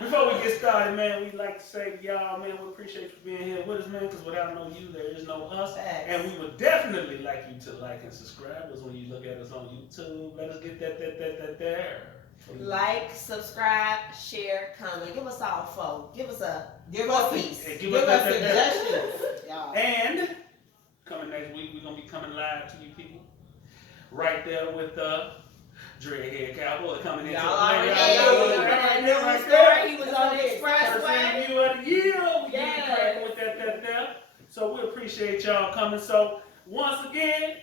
Before we get started, man, we'd like to say to y'all, man, we appreciate you being here with us, man, because without no you, there is no us. Facts. And we would definitely like you to like and subscribe us when you look at us on YouTube. Let us get that there. Like, subscribe, share, comment. Give us all four. Give us a piece. Hey, Give us suggestions, y'all. And coming next week, we're going to be coming live to you people. Right there with Dreadhead Cowboy coming in. Y'all already know that news story. He was on the First expressway. interview of the year. We Yes. get cracking with that there. So we appreciate y'all coming. So once again,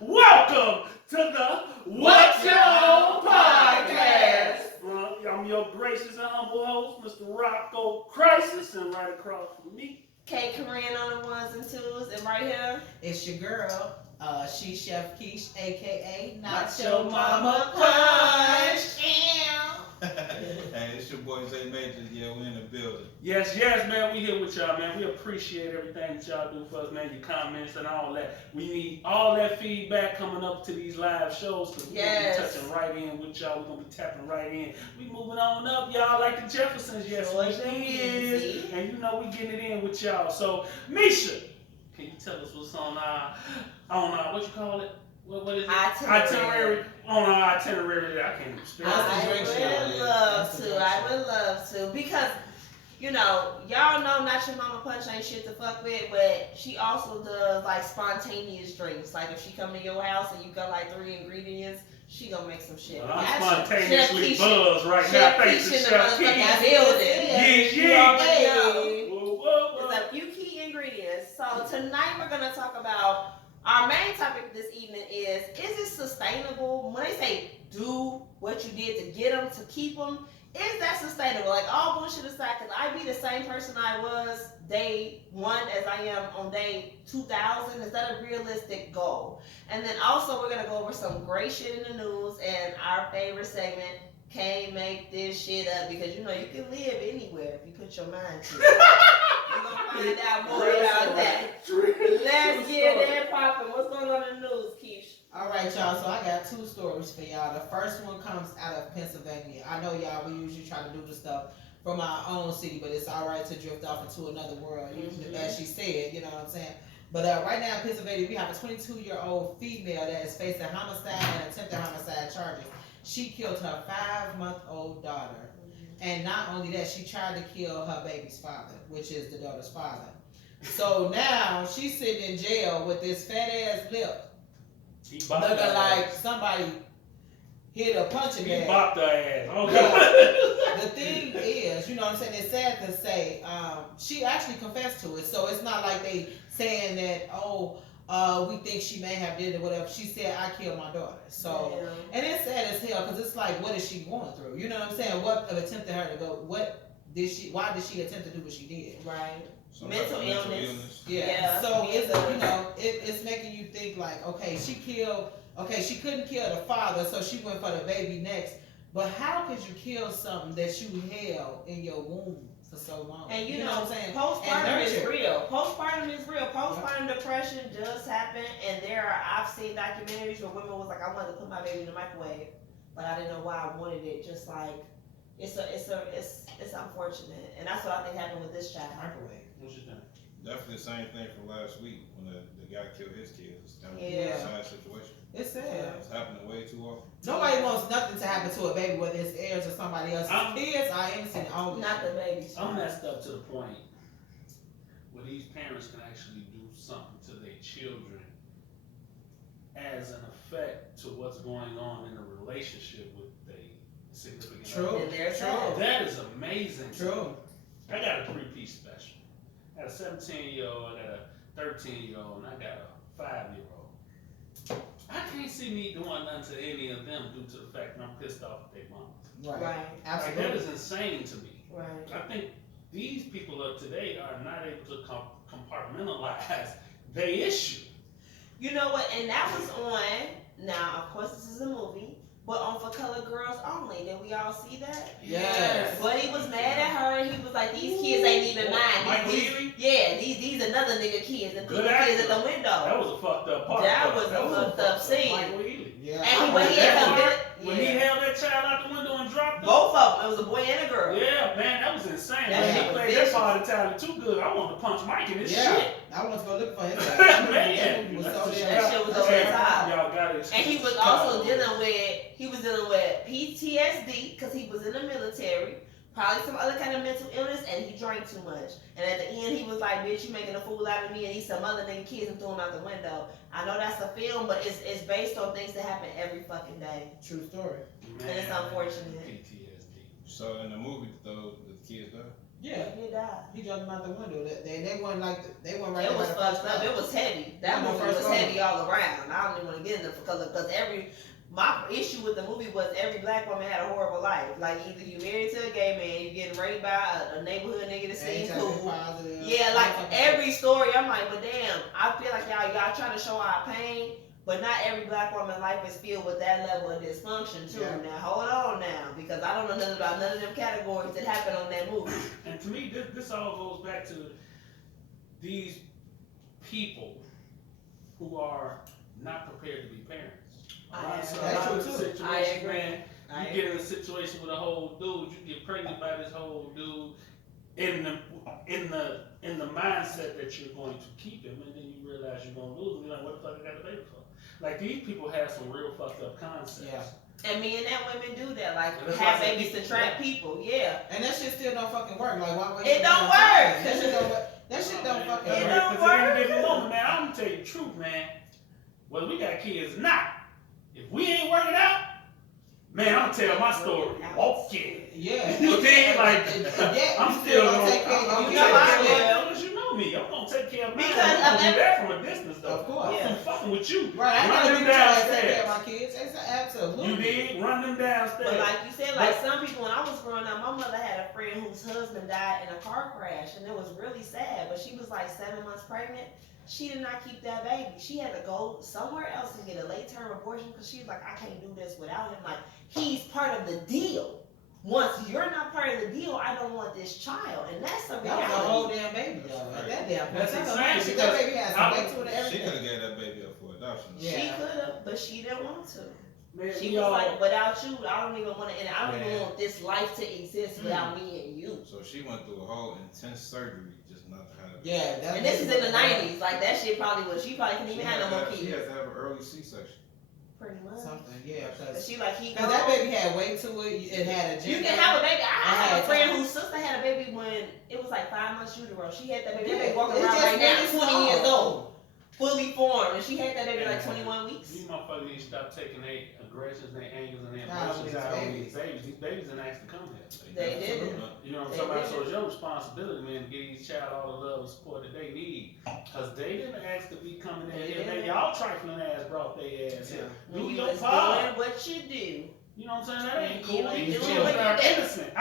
welcome to the What Y'all Podcast. I'm your gracious and humble host, Mr. Rocco Crisis, and right across from me, K. Corinne on the ones and twos, and right here. It's your girl, She Chef Keish, aka Not Not Your Your Mama Punch. Hey, it's your boy Zay Majors. Yeah, we in the building. Yes, man, we here with y'all, man. We appreciate everything that y'all do for us, man. Your comments and all that. We need all that feedback coming up to these live shows because we're going to be touching right in with y'all. We're going to be tapping right in. We moving on up, y'all, like the Jeffersons. Yes, we is. And you know we getting it in with y'all. So, Misha, can you tell us what's on what you call it? What is it? Itinerary. On our itinerary. I can't even spell it. I would love to. Because, you know, y'all know Not Your Mama Punch ain't shit to fuck with, but she also does like spontaneous drinks. Like if she come to your house and you got like 3 ingredients, she gonna make some shit. Well, I'm spontaneously buzzed right Chef now. Thanks to Keisha Chef in the Keisha. motherfucking building. Yeah. There's a few key ingredients. So tonight we're gonna talk about our main topic this evening is it sustainable? When they say do what you did to get them, to keep them, is that sustainable? Like all bullshit aside, because I be the same person I was day 1 as I am on day 2000. Is that a realistic goal? And then also we're going to go over some great shit in the news and our favorite segment, can't make this shit up, because you know you can live anywhere if you put your mind to it. We're going to find out more about that. Let's get that popping. What's going on in the news, Keish? All right, y'all. So I got 2 stories for y'all. The first one comes out of Pennsylvania. I know y'all, we usually try to do the stuff from our own city, but it's all right to drift off into another world, as she said, you know what I'm saying? But right now in Pennsylvania, we have a 22-year-old female that is facing homicide and attempted homicide charges. She killed her 5-month-old daughter. And not only that, she tried to kill her baby's father, which is the daughter's father. So now she's sitting in jail with this fat ass lip. Looking like somebody hit a punching bag. He bopped her ass. Okay. The thing is, you know what I'm saying, it's sad to say, she actually confessed to it. So it's not like they saying that, we think she may have did it or whatever. She said, I killed my daughter. So, and it's sad as hell because it's like, what is she going through? You know what I'm saying? What attempted her to go? Why did she attempt to do what she did? Right. Some Mental type of illness. Yeah. So it's it's making you think like, okay, she couldn't kill the father, so she went for the baby next. But how could you kill something that you held in your womb for so long? And you know what I'm saying? postpartum is real. Postpartum depression does happen, and I've seen documentaries where women was like, I wanted to put my baby in the microwave, but I didn't know why I wanted it. Just like it's unfortunate, and that's what I think happened with this child. Microwave. What you think? Definitely the same thing from last week when the guy killed his kids. That was Yeah. a sad situation. It's sad. It's happening way too often. Nobody wants nothing to happen to a baby, whether it's heirs or somebody else's kids are innocent only. Not the babies. I'm messed up to the point where these parents can actually do something to their children as an effect to what's going on in a relationship with their significant True. other. That is amazing. True. I got a 3-piece special. I got a 17-year-old, I got a 13-year-old, and I got a 5-year-old. I can't see me doing nothing to any of them due to the fact that I'm pissed off at their mom. Right. Like, Absolutely. that is insane to me. Right. I think these people of today are not able to compartmentalize their issue. You know what? And that was on. Now, of course, this is a movie, but on For Color Girls Only. Did we all see that? Yes. But he was mad at her, and he was like, "These kids ain't even mine. Michael These, Ealy? these another nigga kids, and Good these kids actor. at the window." That was a fucked up part. That was a fucked up scene. Michael Ealy. Yeah. And when he had When he held that child out the window and dropped him. Both of them. It was a boy and a girl. Yeah, man, that was insane. That Man, shit he was played that vicious. part of the talent too good. I wanted to punch Mike in his shit. I want to go look for his Man, That movie was so that's damn- That shit was over the top. Y'all got it. And he was also dealing with PTSD because he was in the military, probably some other kind of mental illness, and he drank too much. And at the end, he was like, "Bitch, you making a fool out of me," and he some other nigga kids and threw him out the window. I know that's a film, but it's based on things that happen every fucking day, True story. and it's unfortunate. PTSD. So in the movie, though, the kids died. Yeah. He died. He jumped him out the window. They weren't like they weren't right It there was by the first fucked up. floor. It was heavy. That Yeah, no, movie first was floor. heavy all around. I don't even want to get into it because my issue with the movie was every black woman had a horrible life. Like either you married to a gay man, you getting raped by a neighborhood nigga that seemed HIV cool. positive. Yeah, like All type of every story, I'm like, but damn, I feel like y'all trying to show our pain, but not every black woman's life is filled with that level of dysfunction too. Yeah. Now hold on now, because I don't know nothing about none of them categories that happen on that movie. And to me, this all goes back to these people who are not prepared to be parents. That's true, too. Situations, I agree. man, you get in a situation with a whole dude, you get pregnant by this whole dude in the mindset that you're going to keep him, and then you realize you're gonna lose him. You're like, what the fuck I got the baby for? Like these people have some real fucked up concepts. Yeah. And men and women do that, like That's have why I babies said to trap people. Yeah. And that shit still don't fucking work. Like why waste It your don't damn time? work. That shit don't work. That shit don't fucking It work. don't Because work. any different woman, man, I'm gonna tell you the truth, man. Whether we got kids or not, if we ain't working out, man, I'm gonna tell my story. Walk it. Yeah. You dig? Like, Yeah, I'm you still gonna gonna take care of I'm your You know gonna I take will. care of you. You know me. I'm gonna take care of mine. Because I'm gonna of do that- that from a distance, though. Of course. Yeah. I'm fucking with you. Right, I Run gotta them be trying to take care downstairs. of my kids. It's absolutely. You did. Run them downstairs. But like you said, like some people, when I was growing up, my mother had a friend whose husband died in a car crash, and it was really sad. But she was like 7 months pregnant. She did not keep that baby. She had to go somewhere else and get a late term abortion because she was like, I can't do this without him. Like he's part of the deal. Once you're not part of the deal, I don't want this child, and that's a That was a whole reality. damn baby though. At that damn point. That's Think insane, about it. That because baby has some weight to it and She everything. could have gave that baby up for adoption. Yeah. She could have, but she didn't want to. Man, She we was all- like, without you, I don't even want to, and I don't even Man. want this life to exist without me and you. So she went through a whole intense surgery just not to have a baby. Yeah, that's And this is in the 90s. Like, that shit probably was, she probably couldn't even have no more She kids. had to have an early C-section. Pretty much. Something, yeah, But because she like, he that baby had weight to it. It had a You gender. can have a baby. I have a friend time. whose sister had a baby when it was like 5 months utero. She had that baby. That Yeah, baby walking it's around just right now, really 20 years small. old, fully formed, and she had that baby like 21 weeks. These motherfuckers need to stop taking their aggressions, their angers, and their Nah, emotions these out on babies. these babies. These babies didn't ask to come here. They did it. You know what I'm They talking about? did So it. it's your responsibility, man, to give each child all the love and support that they need. Because they didn't ask to be coming in They here. Man, didn't. y'all trifling ass brought their ass here. When Do you your was part. doing what you do. You know what I'm saying? That ain't You cool. ain't These doing children what are you do. innocent.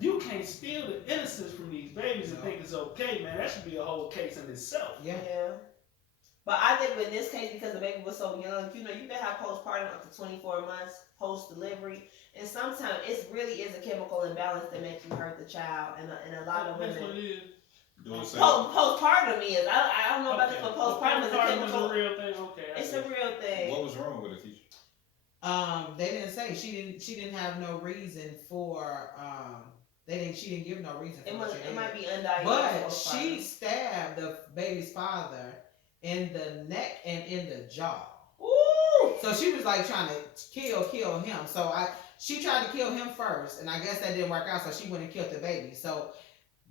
You can't steal the innocence from these babies and No. think it's okay, man. That should be a whole case in itself. Yeah. But I think in this case, because the baby was so young, you know, you can have postpartum up to 24 months post-delivery. And sometimes it really is a chemical imbalance that makes you hurt the child. And a lot of That's what women. it is. Doing the same. Postpartum is. I don't know about this, but postpartum is a Postpartum chemical. is a real thing. Okay. I It's get a you. real thing. What was wrong with it, teacher? They didn't say she didn't have no reason for she didn't give no reason for It what must. she It did. might be undiagnosed. But postpartum. she stabbed the baby's father in the neck and in the jaw. Ooh. So she was like trying to kill him. So she tried to kill him first, and I guess that didn't work out. So she went and killed the baby. So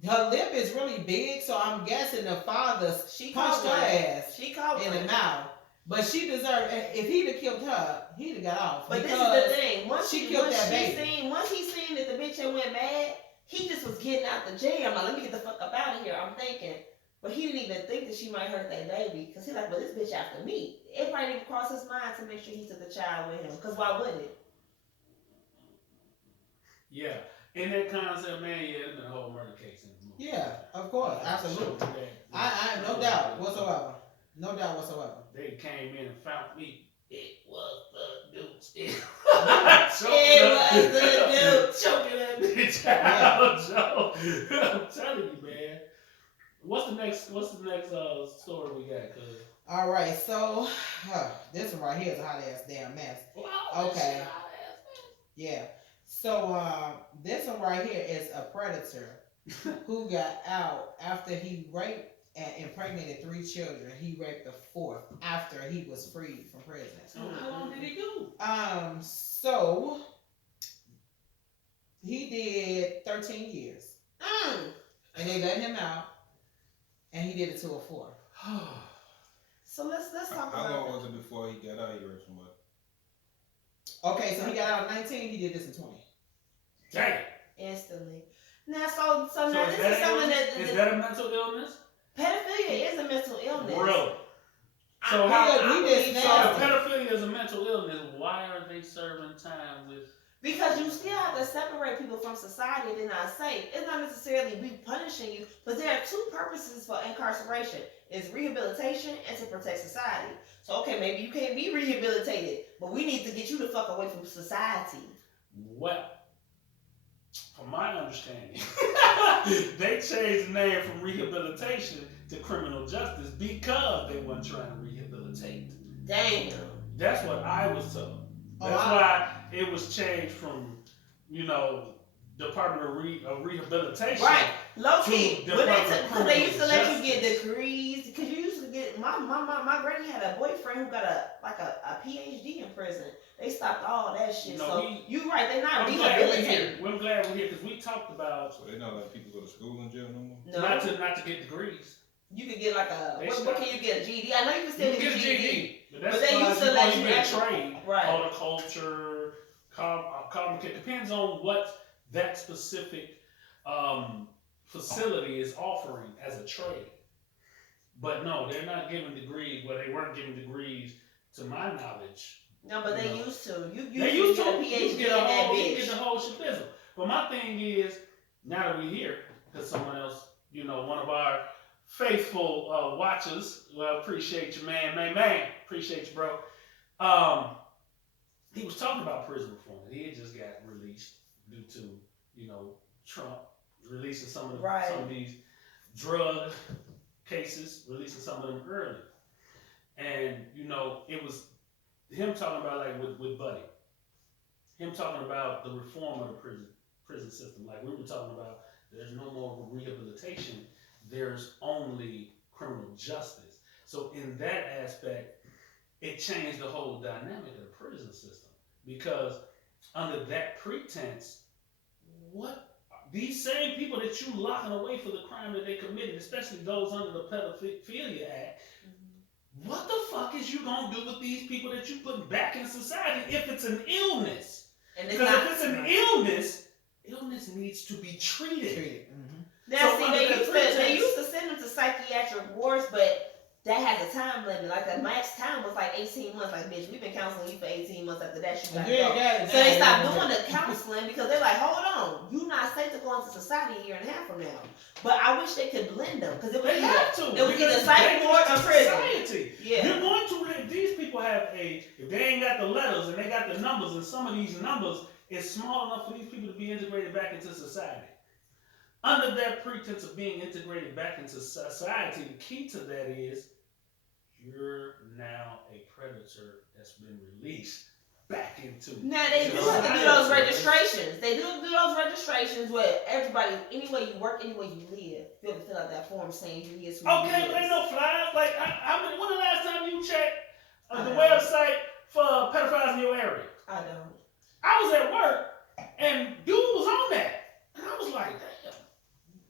her lip is really big. So I'm guessing the father She punched called her one. ass She called in one. the mouth. But she deserved. If he'd have killed her, he'd have got off. But this is because the thing. Once she he killed once that she baby. seen once he seen that the bitch had went mad, he just was getting out the jail. Like, let me get the fuck up out of here. I'm thinking. But he didn't even think that she might hurt that baby. Because he's like, well, this bitch after me. It probably didn't cross his mind to make sure he took the child with him. Because why wouldn't it? Yeah. In that concept, man, yeah, there's been a whole murder case in the movie. Yeah, of course, absolutely. I have no doubt whatsoever. No doubt whatsoever. They came in and found me. It was the dude's. It was the dude. Choking that bitch out, Joe. I'm telling you, man. What's the next story we got, cuz? All right, so this one right here is a hot ass damn mess. Okay. Yeah. So this one right here is a predator who got out after he raped and impregnated 3 children. He raped the 4th after he was freed from prison. So how long did he do? So he did 13 years, and they let him out, and he did it to a 4th. So let's talk How about long was it before he got out? He raped somebody. Okay, so he got out at 19. He did this in 20. Dang. instantly. Now, so now is this that is something illness? Is that a mental illness? pedophilia is a mental illness. Really? So I how? believe So nasty. if pedophilia is a mental illness, why are they serving time with? Because you still have to separate people from society if they're not safe. It's not necessarily we punishing you, but there are 2 purposes for incarceration. It's rehabilitation and to protect society. So okay, maybe you can't be rehabilitated, but we need to get you the fuck away from society. Well, from my understanding, they changed the name from rehabilitation to criminal justice because they weren't trying to rehabilitate. Damn. That's what I was told. That's why it was changed from, Department of Rehabilitation. Right. Low key. To When Department they of used to let you Criminal get Justice. degrees, because you used to get my granny had a boyfriend who got a PhD in prison. They stopped all that shit. You're right, they're not I'm glad we're rehabilitating. here. We're glad we're here because we talked about So they not letting people go to school in jail no more? No. not to get degrees. You could get like a They what stopped. can you get, a GED? I know you can still You get get a a GED. GED, but that's But they used to because let you you get actually- trained. Right. Horticulture, it depends on what that specific facility is offering as a trade. But no, they're not giving degrees. Well, they weren't giving degrees to my knowledge. No, but they No. used to. You They used used to to get a PhD you in get that you bitch. get the whole shit. But my thing is, now that we're here, because someone else, one of our faithful watchers, well, appreciate you, man, appreciate you, bro. He was talking about prison reform. He had just got released due to, Trump releasing some of these drug cases, releasing some of them early. And, it was him talking about like with Buddy. Him talking about the reform of the prison system. Like we were talking about, there's no more rehabilitation. There's only criminal justice. So in that aspect, it changed the whole dynamic of the prison system. Because under that pretense, these same people that you locking away for the crime that they committed, especially those under the Pedophilia Act, what the fuck is you gonna do with these people that you putting back in society if it's an illness? Because if it's an illness needs to be treated. Now, So see, under that they pretense- used to send them to psychiatric wards, but that has a time limit. Like the max time was like 18 months. Like, bitch, we've been counseling you for 18 months. After that, you gotta go. So they stopped doing the counseling because they're like, hold on, you're not safe to go into society a year and a half from now. But I wish they could blend them because it would They have to. It was either because psych it's ward or dangerous to prison. society. Yeah. You're going to these people have if they ain't got the letters and they got the numbers, and some of these numbers is small enough for these people to be integrated back into society. Under that pretense of being integrated back into society, the key to that is you're now a predator that's been released back into. Now they do have to do those registrations. They do those registrations where everybody, anywhere you work, anywhere you live, you have to fill out that form saying you is who you Okay, is. but ain't no flyers. Like, when the last time you checked the I know. website for pedophiles in your area? I don't. I was at work, and dude was on that. And I was like, damn.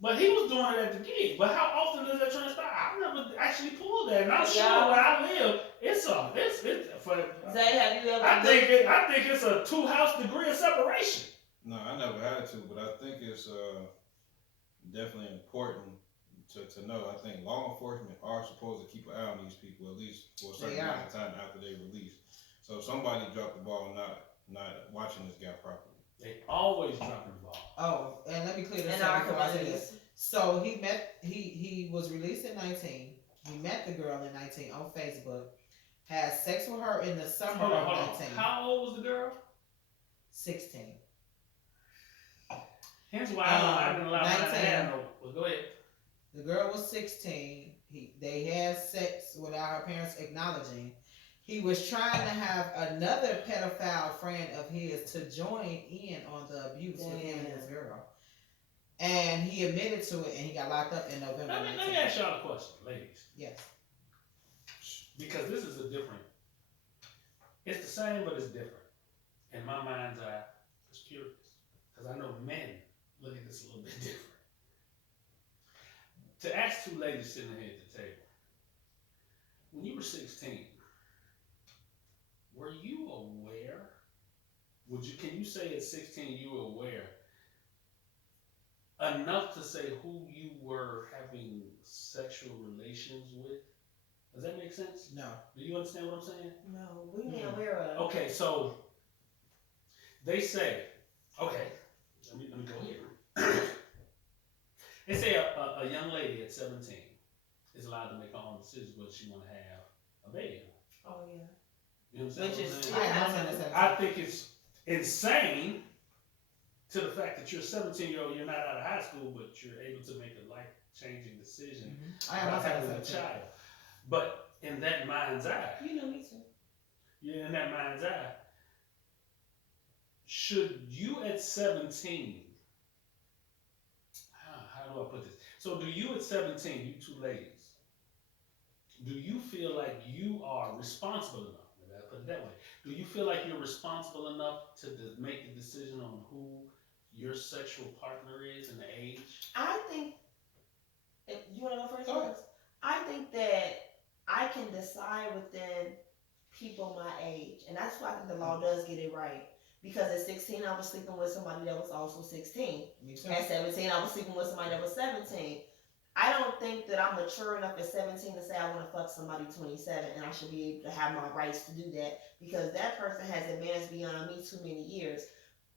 But he was doing it at the gig. But how often does that transpire? I've never actually pulled that. And I'm sure where I live, it's for. Zay, have you ever? I think it's a 2-house degree of separation. No, I never had to, but I think it's definitely important to know. I think law enforcement are supposed to keep an eye on these people at least for a certain amount of time after they release. So if somebody dropped the ball not watching this guy properly. They always dropping the ball. Oh, and let me clear this And up our before I say communities. this. So he was released at 19. He met the girl at 19 on Facebook. Had sex with her in the summer Hold of on. 19. How old was the girl? 16. Hence why I didn't allow mine to 19. have no. Well, go ahead. The girl was 16. They had sex without her parents acknowledging. He was trying to have another pedophile friend of his to join in on the abuse with him and his girl. And he admitted to it, and he got locked up in November. Let me ask y'all a question, ladies. Yes. Because this is a different. It's the same, but it's different. In my mind's eye, it's curious. Because I know men look at this a little bit different. To ask two ladies sitting here at the table, when you were 16, were you aware? Can you say at 16 you were aware enough to say who you were having sexual relations with? Does that make sense? No. Do you understand what I'm saying? No, we ain't aware of. Okay, so they say, okay, let me go here. They say a young lady at 17 is allowed to make her own decisions whether she want to have a baby. Oh yeah. You know what I'm Which is saying? I think it's insane to the fact that you're a 17-year-old, you're not out of high school, but you're able to make a life-changing decision about having a child. But in that mind's eye, you know me too. Yeah, in that mind's eye, should you at 17, how do I put this? So do you at 17, you two ladies, do you feel like you are responsible enough? Maybe I put it that way. Do you feel like you're responsible enough to make the decision on who your sexual partner is and the age? I think, if you want to go first? Sure. I think that I can decide within people my age, and that's why I think the law does get it right. Because at 16, I was sleeping with somebody that was also 16. Me too. At 17, I was sleeping with somebody that was 17. I don't think that I'm mature enough at 17 to say I want to fuck somebody 27 and I should be able to have my rights to do that because that person has advanced beyond me too many years.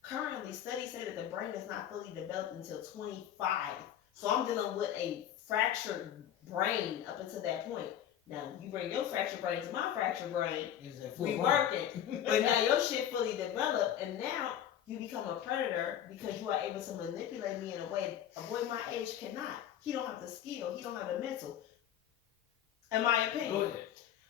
Currently, studies say that the brain is not fully developed until 25. So I'm dealing with a fractured brain up until that point. Now, you bring your fractured brain to my fractured brain, we working. But now your shit fully developed, and now you become a predator because you are able to manipulate me in a way a boy my age cannot. He don't have the skill. He don't have the mental. In my opinion. Go ahead.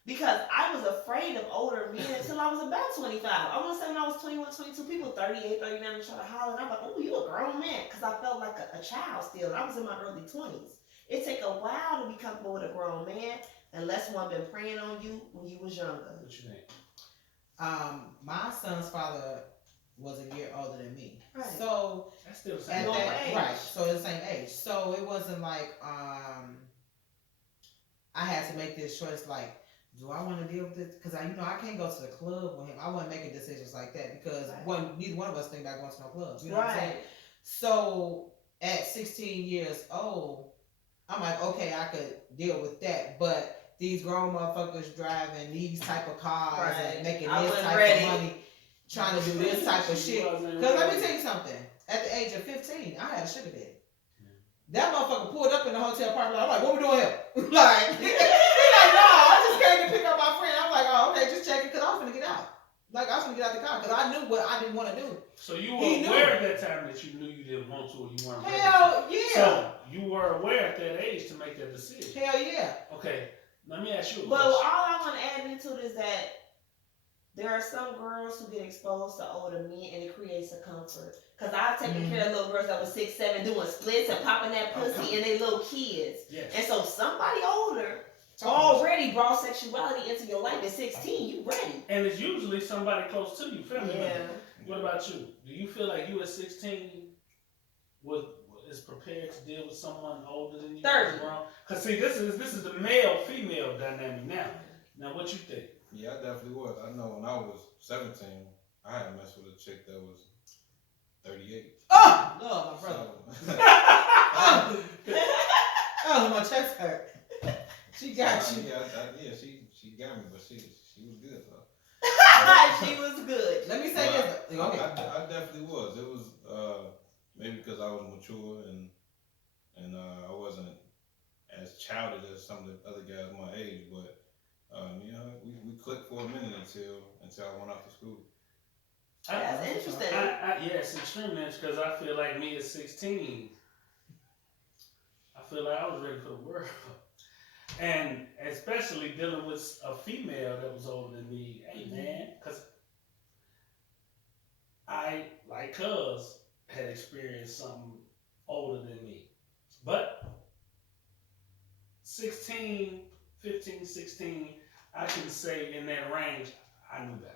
Because I was afraid of older men until I was about 25. I want to say when I was 21, 22, people 38, 39 and try to holler, and I'm like, oh, you a grown man. Because I felt like a child still. I was in my early 20s. It take a while to be comfortable with a grown man unless one been preying on you when you was younger. What you think? My son's father was a year older than me. Right. So that's still the same age. Right. So the same age. So it wasn't like I had to make this choice like, do I want to deal with this? Because I can't go to the club with him. I wasn't making decisions like that because neither one of us think about going to no clubs. You know what I'm saying? So at 16 years old, I'm like, okay, I could deal with that, but these grown motherfuckers driving these type of cars and making this type of money, trying to do this type of shit. Because let me tell you something. At the age of 15, I had a sugar daddy. That motherfucker pulled up in the hotel parking lot. I'm like, what we doing here? Like, he's like, no, I just came to pick up my friend. I'm like, oh, okay, just checking because I was finna get out. Like, I was finna get out the car because I knew what I didn't want to do. So you were aware at that time that you knew you didn't want to or you weren't ready to. Hell yeah. So you were aware at that age to make that decision. Hell yeah. Okay, let me ask you a But question. all I want to add into it is that there are some girls who get exposed to older men and it creates a comfort. Because I've taken care of little girls that were 6, 7 doing splits and popping that pussy and they little kids. Yes. And so somebody older already brought sexuality into your life at 16, you ready. And it's usually somebody close to you, family member. Yeah. What about you? Do you feel like you at 16 is prepared to deal with someone older than you? 30. Because see, this is the male-female dynamic now. Now, what you think? Yeah, I definitely was. I know when I was 17, I had messed with a chick that was 38. Oh, Lord, my brother. So, Oh, my chest hurt. She got you. Yeah, she got me, but she was good though. She was good. Let me say this. Okay. I definitely was. It was maybe because I was mature and I wasn't as childish as some of the other guys my age, but we clicked for a minute until I went off to school. That's interesting. Yeah, it's extremely interesting because I feel like me at 16, I feel like I was ready for the world. And especially dealing with a female that was older than me. Hey man, because I, like cuz, had experienced something older than me. But 16, 15, 16, I can say in that range, I knew better.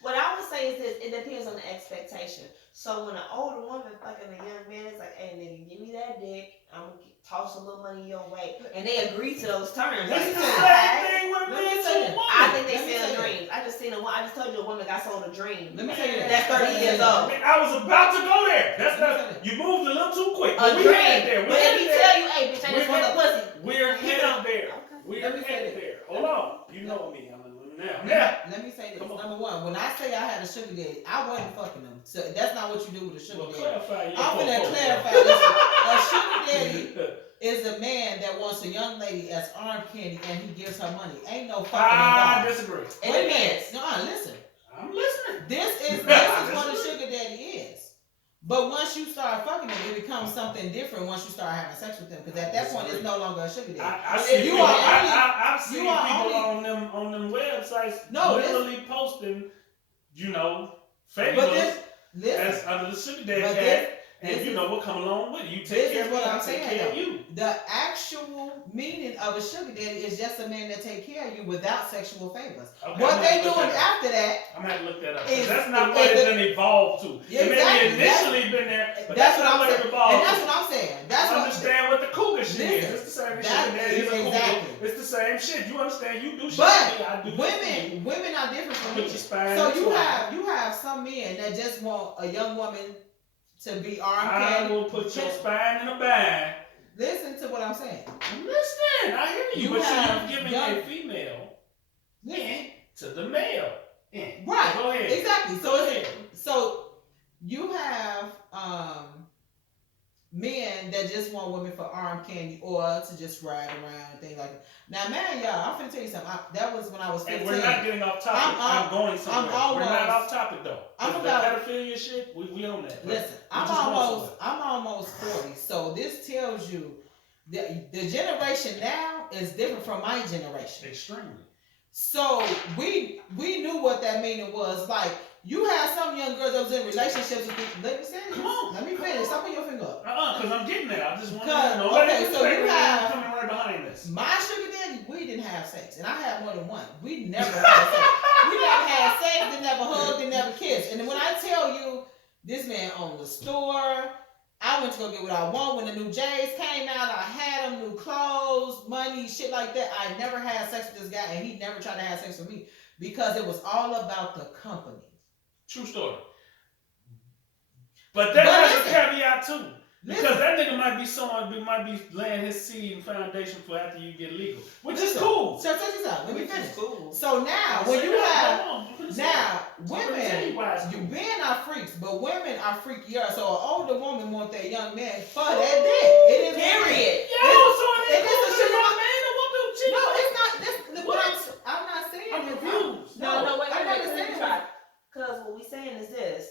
What I would say is this: it depends on the expectation. So when an older woman fucking a young man, it's like, "Hey nigga, give me that dick. I'm gonna toss a little money your way," and they agree to those terms. That's the Like, same thing with a Let me man say to a that. woman. I think they Let me sell say that. dreams. I just seen a. I just told you a woman got sold a dream. Let me tell you that. That's 30 years old. I was about to go there. That's Let me not. say that. You moved a little too quick. A But we dream. headed there. But if he tell you, "Hey, bitch, I just want the pussy," We're headed there. Okay. We're Let me say headed that. there. Hold on. You know me. I'm now. Let me say this. Come on. Number one, when I say I had a sugar daddy, I wasn't fucking them. So that's not what you do with a sugar Well, daddy. clarify your I'm gonna quote. clarify this. A sugar daddy is a man that wants a young lady as arm candy and he gives her money. Ain't no fucking I involved. disagree. It Wait a depends. minute. No, listen. I'm listening. This is what a sugar daddy is. But once you start fucking them, it becomes something different once you start having sex with them. Because at that point, it's no longer a sugar daddy. I've If seen you people, are only- I've seen you are people only- on them websites No, literally posting, But favors this, listen, as under the sugar daddy But hat, and this you is- know what come along with it. You this take care is of me, what I I'm take saying, care of though. you. the actual meaning of a sugar daddy is just a man that take care of you without sexual favors. Okay, What I'm they gonna look doing that up. after that, I'm gonna have to look that up. 'Cause is- that's not is what it's the- been evolved to. Yeah, It may exactly. be initially been there, but that's that's what not I'm what it saying. evolved And that's to. what I'm saying. That's I what understand what the cougar shit is. Listen, It's the same that shit. There is a cougar. exactly. It's the same shit. You understand? You do shit But for me, I do shit for you. women are different from Put men. your spine So in you twine. have some men that just want a young woman to be arm I candy. will put your spine in a bag. Listen to what I'm saying. I'm listening. I hear you. You But have you're giving young- a female Listen. to the male. Right. Go ahead. Exactly. Go ahead. So you have men that just want women for arm candy or to just ride around and things like that. Now, man, y'all, I'm finna tell you something. That was when I was 15. And we're not getting off topic. I'm going somewhere. We're almost- not off topic though. I'm The about- pedophilia shit, we own that. Listen, I'm almost 40. So this tells you that the generation now is different from my generation. Extremely. So we knew what that meaning was. Like, you had some young girls that was in relationships with people. Let me say this. Come on. Let me finish. Stop putting your finger up. Because I'm getting there. I just want to Because- know. okay, so you have- coming right behind this. My sugar daddy, we didn't have sex. And I had more than one. We never had sex. We never had sex, they never hugged, they never kissed. And when I tell you, this man owned the store, I went to go get what I want. When the new J's came out, I had them, new clothes, money, shit like that. I never had sex with this guy, and he never tried to have sex with me because it was all about the company. True story. But that But has a listen. caveat too. Listen. Because that nigga might be someone who might be laying his seed and foundation for after you get legal. Which is Listen. cool. So check this out. Let me Which is finish. cool. So now, when you have women, you men are freaks, but women are freakier. So an older woman want that young man for that dick. It is Period. Yo, so it is a sugar young man that want them chicks. No, it's not. I'm not saying. I'm it. confused. No, wait, I'm not let me saying try. Because what we saying is this: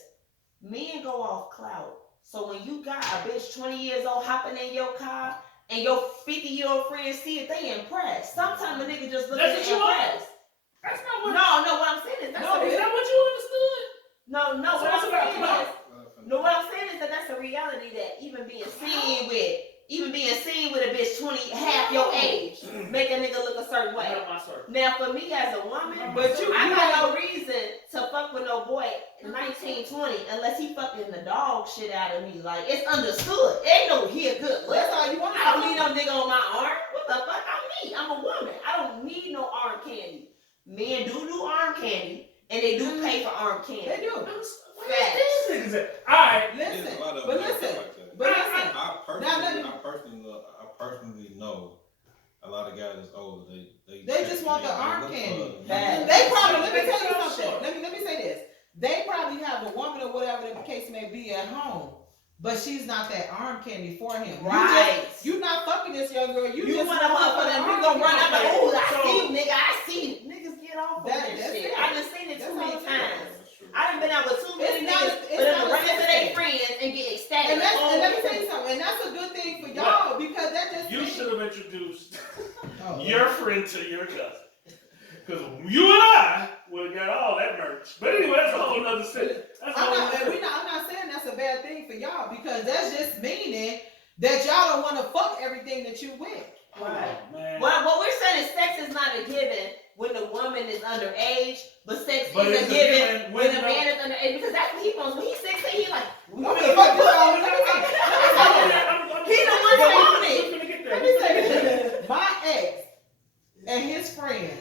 men go off clout. So when you got a bitch 20 years old hopping in your car and your 50-year-old friends see it, they impressed. Sometimes a nigga just look at That's it what you want? impressed. That's not what. No, what I'm saying is that's No, a is real- that what you understood? No, So what what's I'm about saying clout? is no, what I'm saying is that that's a reality that even being seen with a bitch 20 half your age make a nigga look a certain way. Not my circle. Now for me as a woman, But I got no reason to fuck with no boy 19, 20 unless he fucking the dog shit out of me. Like, it's understood. Ain't no he a good look. That's all you want. I don't need no nigga on my arm. What the fuck? I'm me. I'm a woman. I don't need no arm candy. Men do arm candy, and they do pay for arm candy. They do. Where these niggas at? Alright. Listen, There's a lot of but them listen, like that. but listen. I personally know a lot of guys that's older. They just want the arm look candy. for the- Bad. They probably, let me tell you something. Let me say this. They probably have a woman or whatever the case may be at home, but she's not that arm candy for him. Right. You not fucking this young girl. You just want to want her for motherfucker that and we arm gonna run up candy. and, ooh, I So- see you, nigga, I see you. Niggas get off on that That's shit. it. I done seen it That's too all many I'm saying. times. That's true. I done been out with too many It's not- niggas, it's but then not the a rest of sex their thing. friends and get ecstatic. And let me Oh, tell you something, and that's a good thing for y'all because that just You means- should have introduced. Oh, your friend to your cousin. Because you and I would have got all that merch. But anyway, that's a whole nother thing. I'm not saying that's a bad thing for y'all because that's just meaning that y'all don't want to fuck everything that you with. Right. Man. Well, what we're saying is sex is not a given when the woman is underage, but sex But is it's a given when the no- man is underage because that's what he wants. When he's 16, he's like, What the fuck is wrong with he the one that want it. Let me say this. My ex and his friends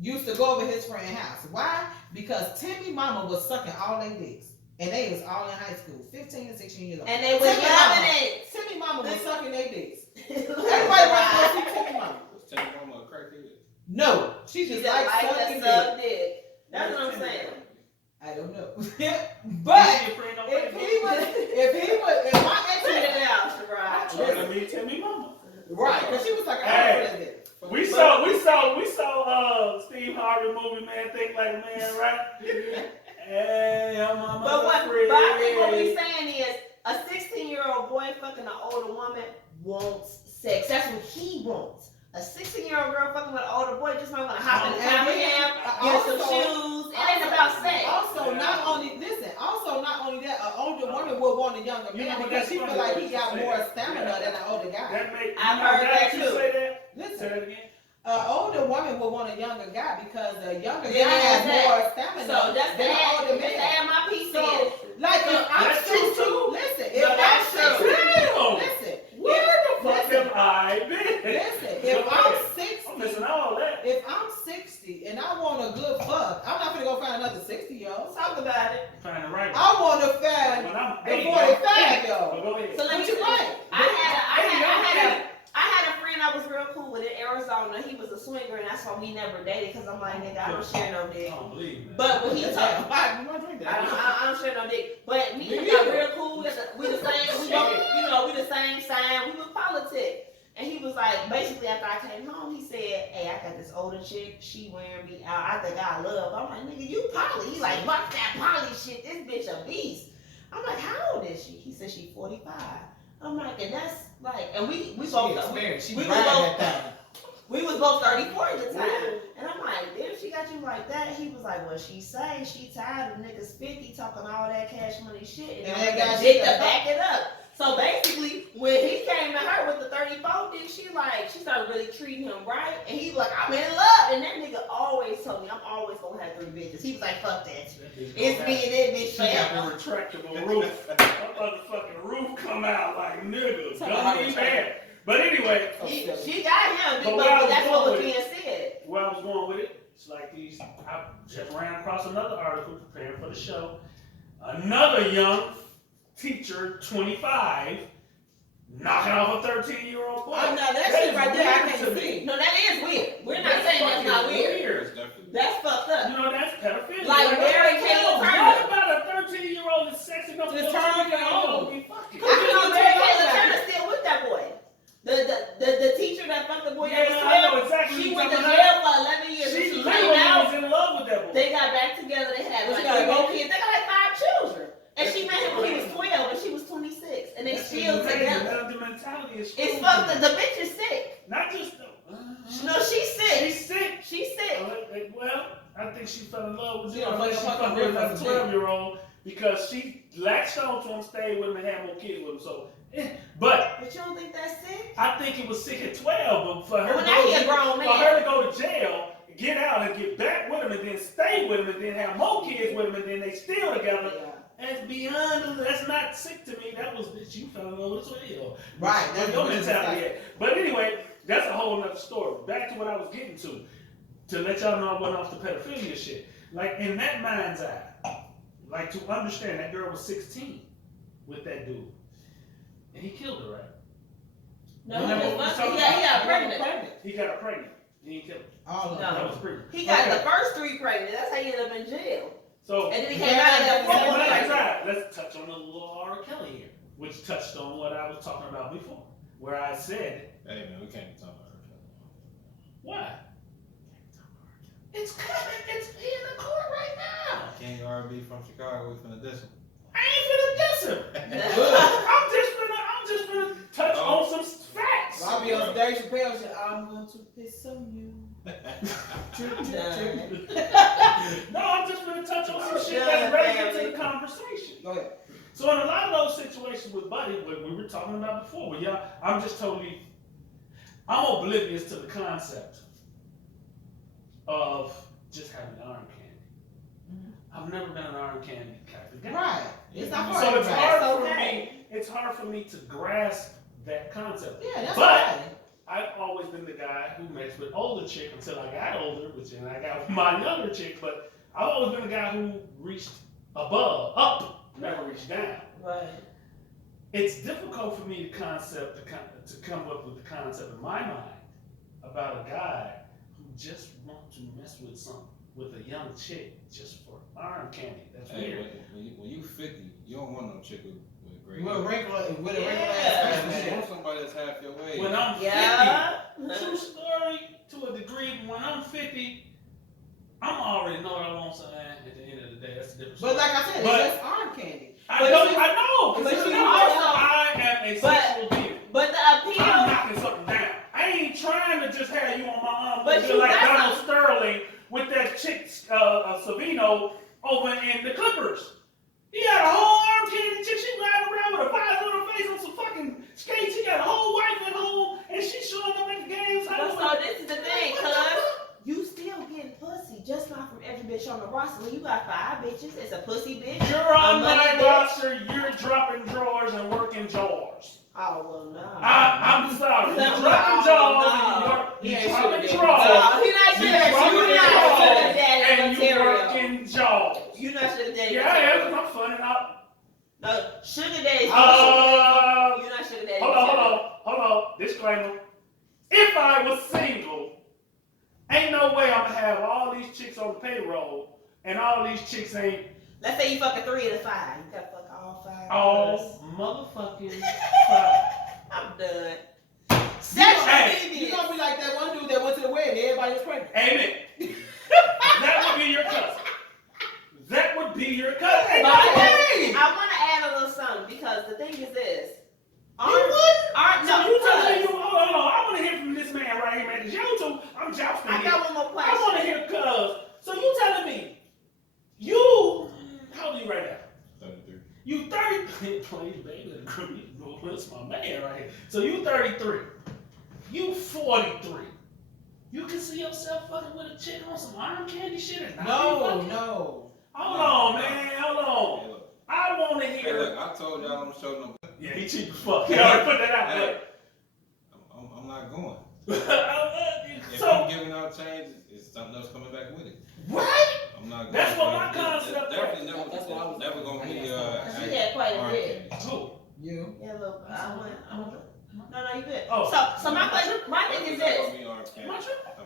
used to go over his friend's house. Why? Because Timmy mama was sucking all their dicks. And they was all in high school, 15 and 16 years old. And they was loving it. Timmy mama was sucking their dicks. Everybody Everybody wants to go see Timmy mama. Was Timmy Mama a crackhead? No, she just like sucking dick. suck dick. That's what I'm saying. I don't know. But if my ex Put was it out, Sherrod. Trying to tell me mama. right, because she was like, Hey. I don't We saw Steve Harvey movie, man, Think Like a Man, right? Hey, I'm my But I think what friend. we're saying is a 16-year-old boy fucking an older woman wants sex. That's what he wants. A 16-year-old girl fucking with an older boy just might want to hop in the car with him, get some shoes. It ain't about sex. Also, not only that, an older woman will want a younger You know man what, because that's she feel funny like what he you got said. more stamina Yeah. than an older guy. I've heard that you too. say that? Say Listen, that again. an older woman will want a younger guy because a younger Yeah, guy has that. more stamina So just than an older to man. add my piece So, in. like if I'm That's true, 16, too. listen, No, if I'm that's true. 16, listen, Where the fuck listen, have I been? listen, if I'm 60, I'm missing all that. if I'm 60 and I want a good fuck, I'm not gonna go find another 60-year-old. Talk about it. Find the right one. I want to find When I'm the 80, 45-year-old. Go ahead. So let me What you right? I had a friend I was real cool with in Arizona. He was a swinger, and that's why we never dated. Cause I'm like, nigga, I don't share no I dick. don't believe that. But when he talked, I I don't share no dick. But me and Me him got neither. real cool. We the same. We both, we the same sign. We was politics. And he was like, basically after I came home, he said, "Hey, I got this older chick. She wearing me out. I think I love." I'm like, "Nigga, you poly." He like, "Fuck that poly shit. This bitch a beast." I'm like, "How old is she?" He said she 45. I'm like, and that's like, and we both we was both 34 at the time. And I'm like, damn, she got you like that. He was like, well, she say she tired of niggas 50 talking all that cash money shit and they got dick shit to to back it up. So basically, when he came to her with the 34 dick, she started really treating him right. And he was like, I'm in love. And that nigga always told me, I'm always gonna have 3 bitches. He was like, fuck that. It's me and that bitch She got forever. the retractable roof. Her motherfucking roof come out like niggas. Don't be mad. But anyway, She got him, But but where I was that's going what was with being said. where I was going with it, it's like these. I just ran across another article preparing for the show. Another young teacher, 25, knocking off a 13-year-old boy. Oh, no, that shit right there, I weird can't to see. me. No, that is weird. We're not saying that's not fucking weird. That's fucked up. You know, that's pedophilia. Like Mary Kay Turner. What about a 13-year-old that's sexing up Just to a turn it 13-year-old? on. Be fucking. I know Mary Kay Turner's still with that boy. The teacher that fucked the boy Yeah, that was I know 12, exactly. she what went to you're talking jail about. for 11 years. When She she came literally out, was in love with that boy. they got back together. They had What like she got, 3 more baby? kids. They got like 5 children. And she met him when he was 12 and she was 26. And they That's still amazing. together. The mentality is It's crazy. fucked up. The bitch is sick. Not just No, she's sick. she's sick. She's sick. Well, I think she fell in love with She him. don't I think fuck she up fucked her with real a fucking 12-year-old because she latched on to him, stayed with him, and had more kids with him. So, but But you don't think that's sick? I think it was sick at 12. But for her, Well, now he a grown for man. her to go to jail, get out, and get back with him, and then stay with him, and then have more kids with him, and then they still together. That's beyond. That's not sick to me. That was bitch. You fell in love with 12. Right, That's that's your what it's mentality. like. At. But anyway, that's a whole nother story. Back to what I was getting to let y'all know I went off the pedophilia shit. Like in that mind's eye, like to understand that girl was 16 with that dude, and he killed her, right? No, No, he no, just no, he got pregnant. He got her pregnant. He didn't kill her. All of No. them. That was pregnant. He got Okay. the first 3 pregnant. That's how he ended up in jail. So And then he came out of that Well, 4th let's pregnant. try. Let's touch on the little R. Kelly here, which touched on what I was talking about before, where I said, Hey man, we can't talk about her. "Why? It's coming. It's in the court right now. King R&B from Chicago, we finna diss him. I ain't finna diss him. I'm just finna touch on some facts. I'll be on Dave Chappelle shit. I'm want to piss on you. No, I'm just gonna touch on some shit that's relevant to the conversation. Go ahead. So in a lot of those situations with Buddy, what we were talking about before, where y'all, I'm oblivious to the concept of just having arm candy. I've never been an arm candy type of guy. Right. It's not for So it's everybody. hard for me. It's hard for me to grasp that concept. Yeah, that's But okay. I've always been the guy who messed with older chick until I got older, and I got my younger chick. But I've always been the guy who reached up, never reached down. Right. It's difficult for me to come up with the concept in my mind about a guy who just wants to mess with a young chick just for arm candy. That's weird. When you 50, you don't want no chick with great. With a regular ass You person. want somebody that's half your way. When I'm 50, true story to a degree, when I'm 50, I'm already know what I want, so at the end of the day, that's a different story. But like I said, it's just arm candy. I know, but because you I am a sexual being. But the I'm appeal. knocking something down. I ain't trying to just have you on my arm, But you're you like got Donald Sterling with that chick, Savino, over in the Clippers. He had a whole arm candy chick. She riding around with a visor on her face on some fucking skates. He got a whole wife at home, and she's showing up at the games. But so this is the thing, cuz you still getting pussy, just not from every bitch on the roster. When you got 5 bitches, it's a pussy bitch. You're on my money bitch. roster. You're dropping drawers and working jars. Oh well, no. I'm sorry. You're No, dropping no. drawers. He ain't You're dropping sugar drawers. No, he not You sugar. dropping You not drawers, sugar daddy and you material. working jaws. You not sugar daddy. Yeah, I am, material. 'cause I'm funning up. No, sugar daddy. You not sugar daddy. Hold material. on. Disclaimer. If I was single, ain't no way I'm gonna have all these chicks on the payroll, and all these chicks ain't Let's say you fucking 3 of the 5. You gotta fuck all 5. all motherfucking fine. I'm done. Hey, Sexual You gonna be like that one dude that went to the wedding, everybody was pregnant. Amen. That would be your cousin. That would be your cousin. Hey, But that's me. I want to add a little something because the thing is this. You wouldn't? Aren't So no, you telling because me, hold on. I want to hear from this man right here, man. Cause you two, I'm jousting I here. got one more I question. want to hear cuz. So you telling me, you, how old are you right now? 33. You 30, please, baby, that's my man right here. So you 33. You 43. You can see yourself fucking with a chick on some arm candy shit and not be fucking? No. Hold on, man. Hold on. Hey, look. I want to Hey, hear. look, I told y'all I don't show no. Yeah, he cheap as fuck. He already put that out Hey, there. I'm not going. If So, I'm giving out change, it's something else coming back with it. right? I'm not going. That's what my It's concept definitely was. never, That's what I was- never gonna be She had quite a arm bit. candy. Who? You. Yeah, look, I want. No, you good. Oh. So my question, my thing is Definitely not this: gonna be arm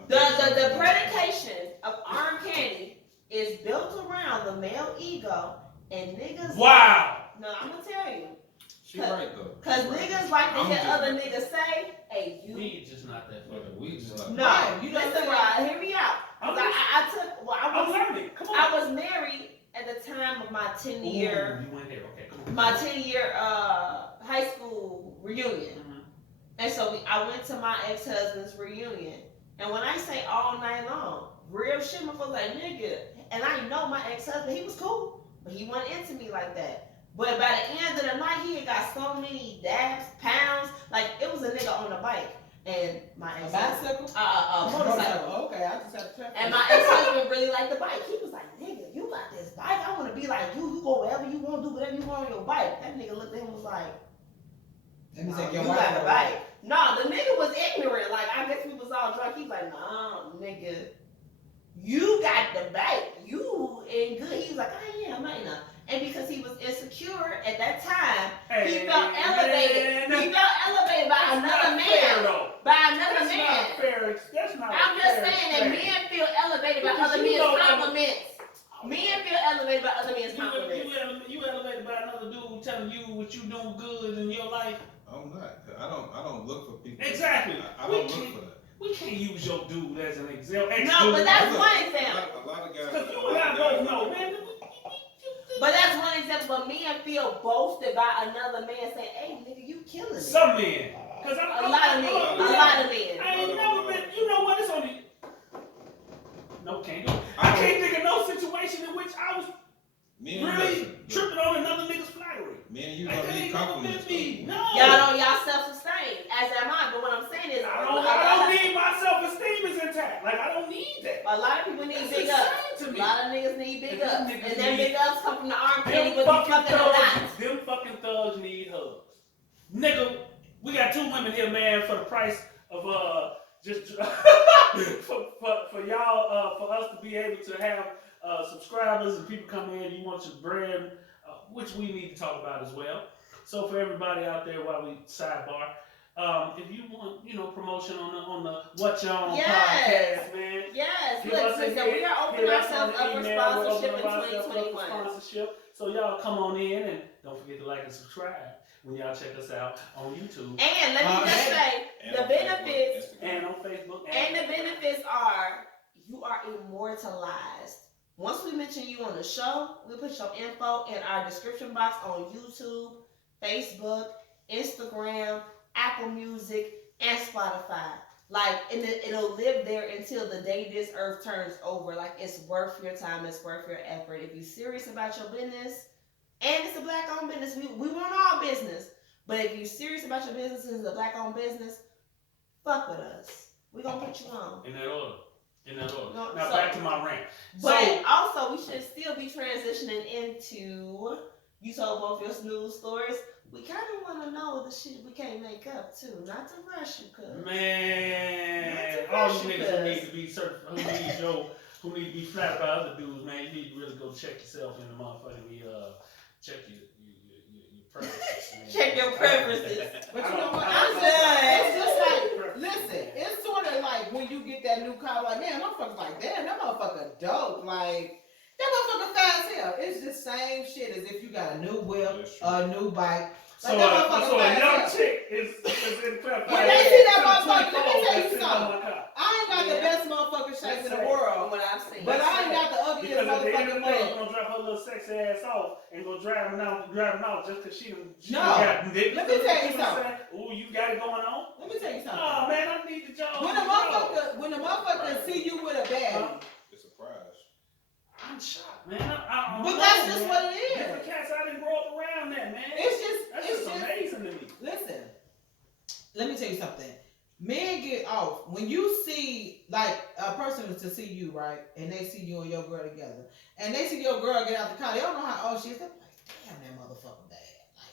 candy. Am I tripping? the predication of arm candy is built around the male ego, and niggas. Wow. No, I'm gonna tell you, She right though. cause She right. niggas like to I'm hear just other not- niggas say, "Hey, you." We just not that Look, fucking we weak. just like. No, Right, you listen, don't Rod, hear me out. I'm 'Cause I took. Well, I'm learning. Come on. I was married at the time of my 10-year. Ooh, you went there. Okay, come on. My 10-year high school reunion. Mhm. And so I went to my ex-husband's reunion. And when I say all night long, real shit, my folks like, nigga. And I know my ex-husband, he was cool, but he wasn't into me like that. But by the end of the night, he had got so many dabs, pounds. Like, it was a nigga on a bike. And my A ex-husband, bicycle? a motorcycle. Okay, I just had to check. And my ex-husband really liked the bike. He was like, nigga, you got this bike. I want to be like you. You go wherever you want, do whatever you want on your bike. That nigga looked at him and was like, Let me no, take you your got a wife. bike. No, the nigga was ignorant. Like, I guess we was all drunk. He was like, nah, nigga, you got the bike. You ain't good. He was like, oh, yeah, I might not. And because he was insecure at that time, he felt elevated. man, He felt elevated by that's another not fair, man. though. By another That's man. not fair. That's not I'm just fair saying that exchange. men feel elevated by Because other you men's know- compliments. Men feel elevated by other men's compliments. You elevated by another dude telling you what you doing good in your life. I'm not. I don't look for people. Exactly. I don't look for that. We can't use your dude as an example. No, but that's Look, one example. A lot of guys. Because you a and lot I of both guys- know, man. But that's one example. But men feel boasted by another man saying, "Hey, nigga, you killing it." Some men. Cause A lot of men. A lot of men. I ain't never been. A lot of people need That's big ups. insane to A me. lot of niggas need big And them ups. niggas And them need- big ups come from the armpit, Them whether you fucking fucking or not. thugs, them fucking thugs need hugs. Nigga, we got 2 women here, man, for the price of just for y'all for us to be able to have subscribers and people come in. You want your brand, which we need to talk about as well. So for everybody out there, while we sidebar, if you want, promotion on the What You On Yes. podcast, man. Yes, Give look, us a listen, hit, we are hit opening us ourselves on up the for email. We're sponsorship in opening ourselves up for 2021. sponsorship. So y'all come on in and don't forget to like and subscribe when y'all check us out on YouTube And let me just say, And the on benefits Facebook, Instagram. and on Facebook. and the benefits are you are immortalized. Once we mention you on the show, we put your info in our description box on YouTube, Facebook, Instagram, Apple Music, and Spotify. Like, and it'll live there until the day this earth turns over. Like, it's worth your time, it's worth your effort. If you're serious about your business, and it's a black-owned business, we want all business. But if you're serious about your business and it's a black-owned business, fuck with us. We're going to put you on. In that order. No, Now so- back to my rant. But So also, we should still be transitioning into, you told both your news stories. We kind of want to know the shit we can't make up, too. Not to rush you, cuz. man, Not to all rush you you, niggas who cuz. need to be certified, who need to be flat about other dudes, man, you need to really go check yourself in the motherfucking check your preferences, man. Check your preferences. But you know what? I'm It's done. just like, listen, it's sort of like when you get that new car, like, man, motherfucker's like, damn, that motherfucker dope. Like, that motherfucker fast as hell. It's the same shit as if you got a new whip, That's true. a new bike. So, Like, that motherfucker so a fast young as hell. chick is in class. When they see that motherfucker, let me tell you something. something. I ain't got the Yeah. best motherfucking shape in the From world, what I've seen. but I ain't got the ugliest Because at the end of the motherfucking day, leg. you're gonna drop her little sexy ass off and go driving out just because she No. got dick. Let me tell you know what I'm something. saying? Ooh, you got it going on? Let me tell you something. Oh man, I need the job. When a motherfucker see you with a baddie, It's a prize. I'm shocked, man. I don't but know, that's just man. what it is. Different cats, I didn't grow up around that, man. That's It's just just amazing to me. listen. Let me tell you something. Men get off when you see like a person to see you, right, and they see you and your girl together, and they see your girl get out the car. They don't know how old she is. They're like, damn, that motherfucker bad.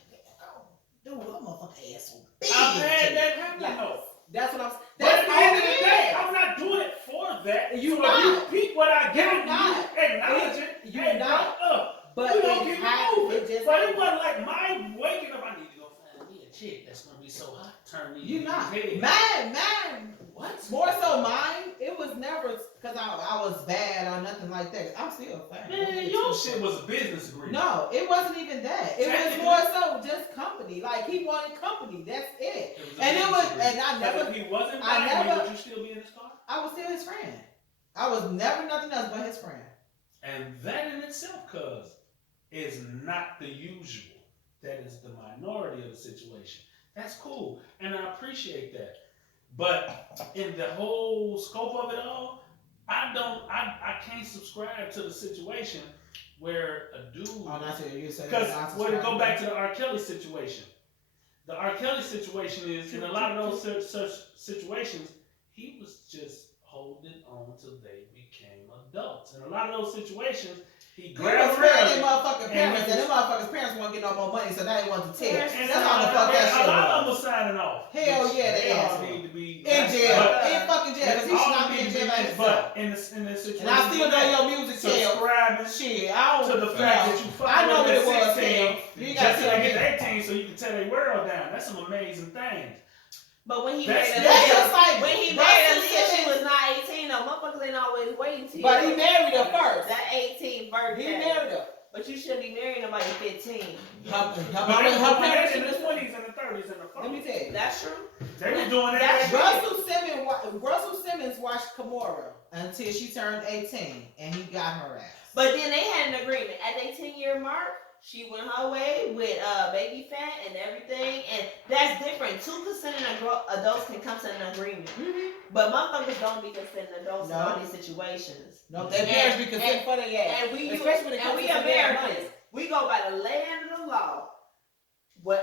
Like, oh, dude, that motherfucker ass so big. I've had that happen, Like, though. That's what I'm. But at That's the all end of it the day, is. I'm not doing it for that. You so not. if you peep what I get, You're not. you acknowledge it. You hey, not. Up. But We gonna it keep it happened. moving. It just But it happened. wasn't like my waking up. I need to go find me a chick that's gonna be so hot. Turn me. You not. Head. Mine. What? More so mine. It was never because I was bad or nothing like that. I'm still fat. Man, your shit was a business agreement. No, it wasn't even that. It was Technically. more so just company. Like he wanted company. That's it. It was a And it business was, agreement. and I But never, if he wasn't I buying me, never- would you still be in his car? I was still his friend. I was never nothing else but his friend. And that in itself, cuz, is not the usual. That is the minority of the situation. That's cool, and I appreciate that. But in the whole scope of it all, I can't subscribe to the situation where a dude. Oh, not to you said. Because when we go back to the R. Kelly situation, the R. Kelly situation is in a lot of those such situations, he was just holding on till they became adults. In a lot of those situations, he He was grabbed scared her. their motherfucking And parents, he and was- them motherfuckers' parents won't get no more money, so now they want to tell. And That's how the fuck that shit a lot of them was. were signing off. Hell Which yeah, they all asshole. need to be In jail, But, in fucking jail, because he should not be in jail by himself. but in this situation, And I still know your music tell. subscribing Shit, I don't. to the fact that you fucking I know what it was, at 16, Sam. You ain't gotta just till tell they me. get to 18 so you can tear their world down. That's some amazing things. But when he That's- married That's Aaliyah, just like when he Russell married Aaliyah, she Simmons. was not 18. No, motherfuckers ain't always waiting till But he married her first. that 18th birthday. He married her. But you shouldn't be marrying nobody 15. But they Her were doing that parents. in the 20s and the 30s and the 40s. Let me tell you. That's true. They were doing that. That's back then. Russell Simmons watched Kimora until she turned 18, and he got her ass. But then they had an agreement. At their 10-year mark, she went her way with baby fat and everything. And that's different. 2 consenting adults can come to an agreement. But motherfuckers don't be consenting adults in No. all these situations. No, their parents be consent and- for their ass. And we Especially when it comes to some damn Americans, money. we go by the land of the law.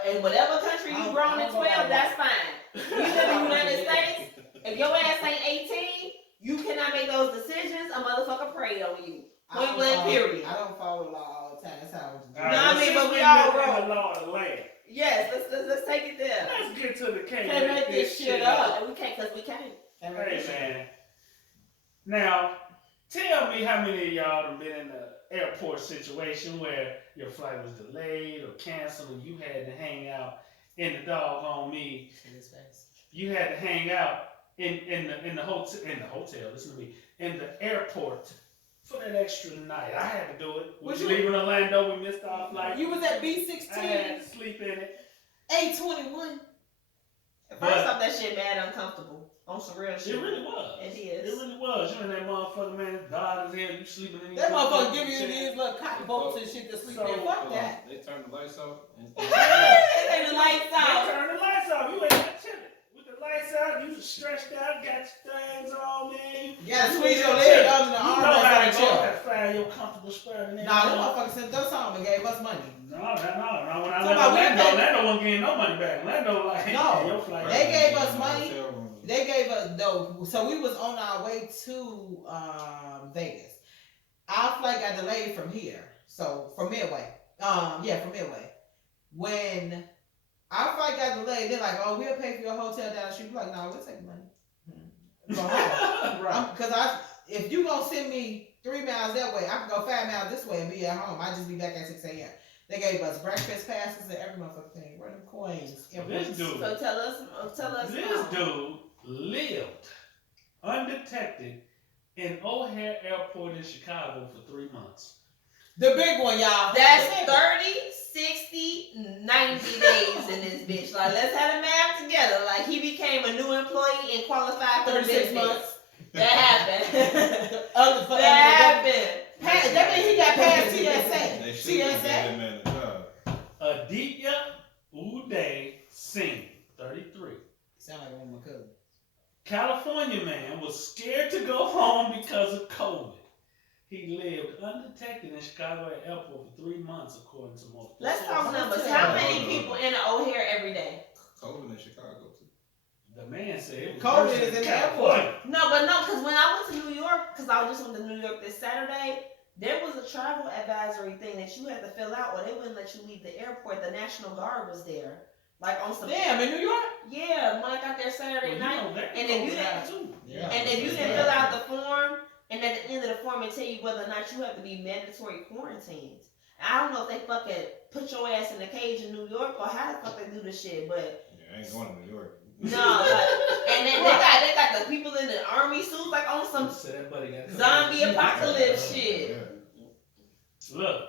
In whatever country I you don't- grown I at don't go by 12, that. that's fine. You live in the United States, if your ass ain't 18, you cannot make those decisions time. That's how I was All right, No, I mean, since but we we all live in wrong. the law of the land. Yes, let's take it there. Let's get to the case. Can't make this shit up. We can't, cause we can't. Hey man. Now, tell me how many of y'all have been in an airport situation where your flight was delayed or canceled and you had to hang out in the doggone me. You had to hang out in the hotel. Listen to me. In the airport for that extra night. I had to do it. We Was was you- leaving Orlando. We missed our flight. You was at I had B16, to sleep in it. A21. First off, that shit bad uncomfortable. On some real shit. It really was. It It is. really was. You and that motherfucker, man, God is here. You sleeping in these That motherfucker motherfuckers give you and these shit. little cotton bolts and shit to sleep So, in. Fuck that. They turn the lights off. And Take the lights They out. turn the lights off. You ain't got chilling. With the lights out, you stretched out, got your things on, man. You gotta You squeeze ain't your got leg chilling. under the You arm know how and to chill. go. Gotta find your comfortable spot in there. Nah, them motherfuckers sent us home and gave us money. No. When I So left about we Orlando, paid- Orlando wasn't getting no money back. Orlando, like, No. hey, your flight. They gave us money. Hotel room. They gave us though, so we was on our way to Vegas. Our flight got delayed from here, so from Midway. From Midway. When our flight got delayed, they're like, "Oh, we'll pay for your hotel down the street." We're like, "No, we'll take the money." Go home. Right. Because if you gonna send me 3 miles that way, I can go 5 miles this way and be at home. I just be back at 6 a.m. They gave us breakfast passes and every motherfucking thing. Where them coins? This dude. So tell us. This dude lived undetected in O'Hare Airport in Chicago for 3 months. The big one, y'all. That's The big one. 30, 60, 90 days in this bitch. Like, let's have the math together. Like, he became a new employee and qualified for the 36 benefits. months. That happened. That that happened. That means he got past TSA. They should have TSA. given that man a job. Aditya Uday Singh, 33. Sound like one of my cousins. California man was scared to go home because of COVID. He lived undetected in Chicago Airport for 3 months, according to multiple Let's talk sources. numbers. How many people in the O'Hare every day? COVID in Chicago too. The man said it was COVID worse is in in the California. No, because when I went to New York, because I just went to New York this Saturday, there was a travel advisory thing that you had to fill out or they wouldn't let you leave the airport. The National Guard was there. Like on some... Damn, in New York? Yeah, when I got there Saturday night. And if you didn't- too. Yeah. And if you didn't fill out the form, and at the end of the form it tell you whether or not you have to be mandatory quarantined. I don't know if they fucking put your ass in a cage in New York or how the fuck they do this shit, but Yeah, I ain't going to New York. no, like, and then they got the people in the army suits like on some So that buddy got zombie apocalypse shit. Yeah. Look,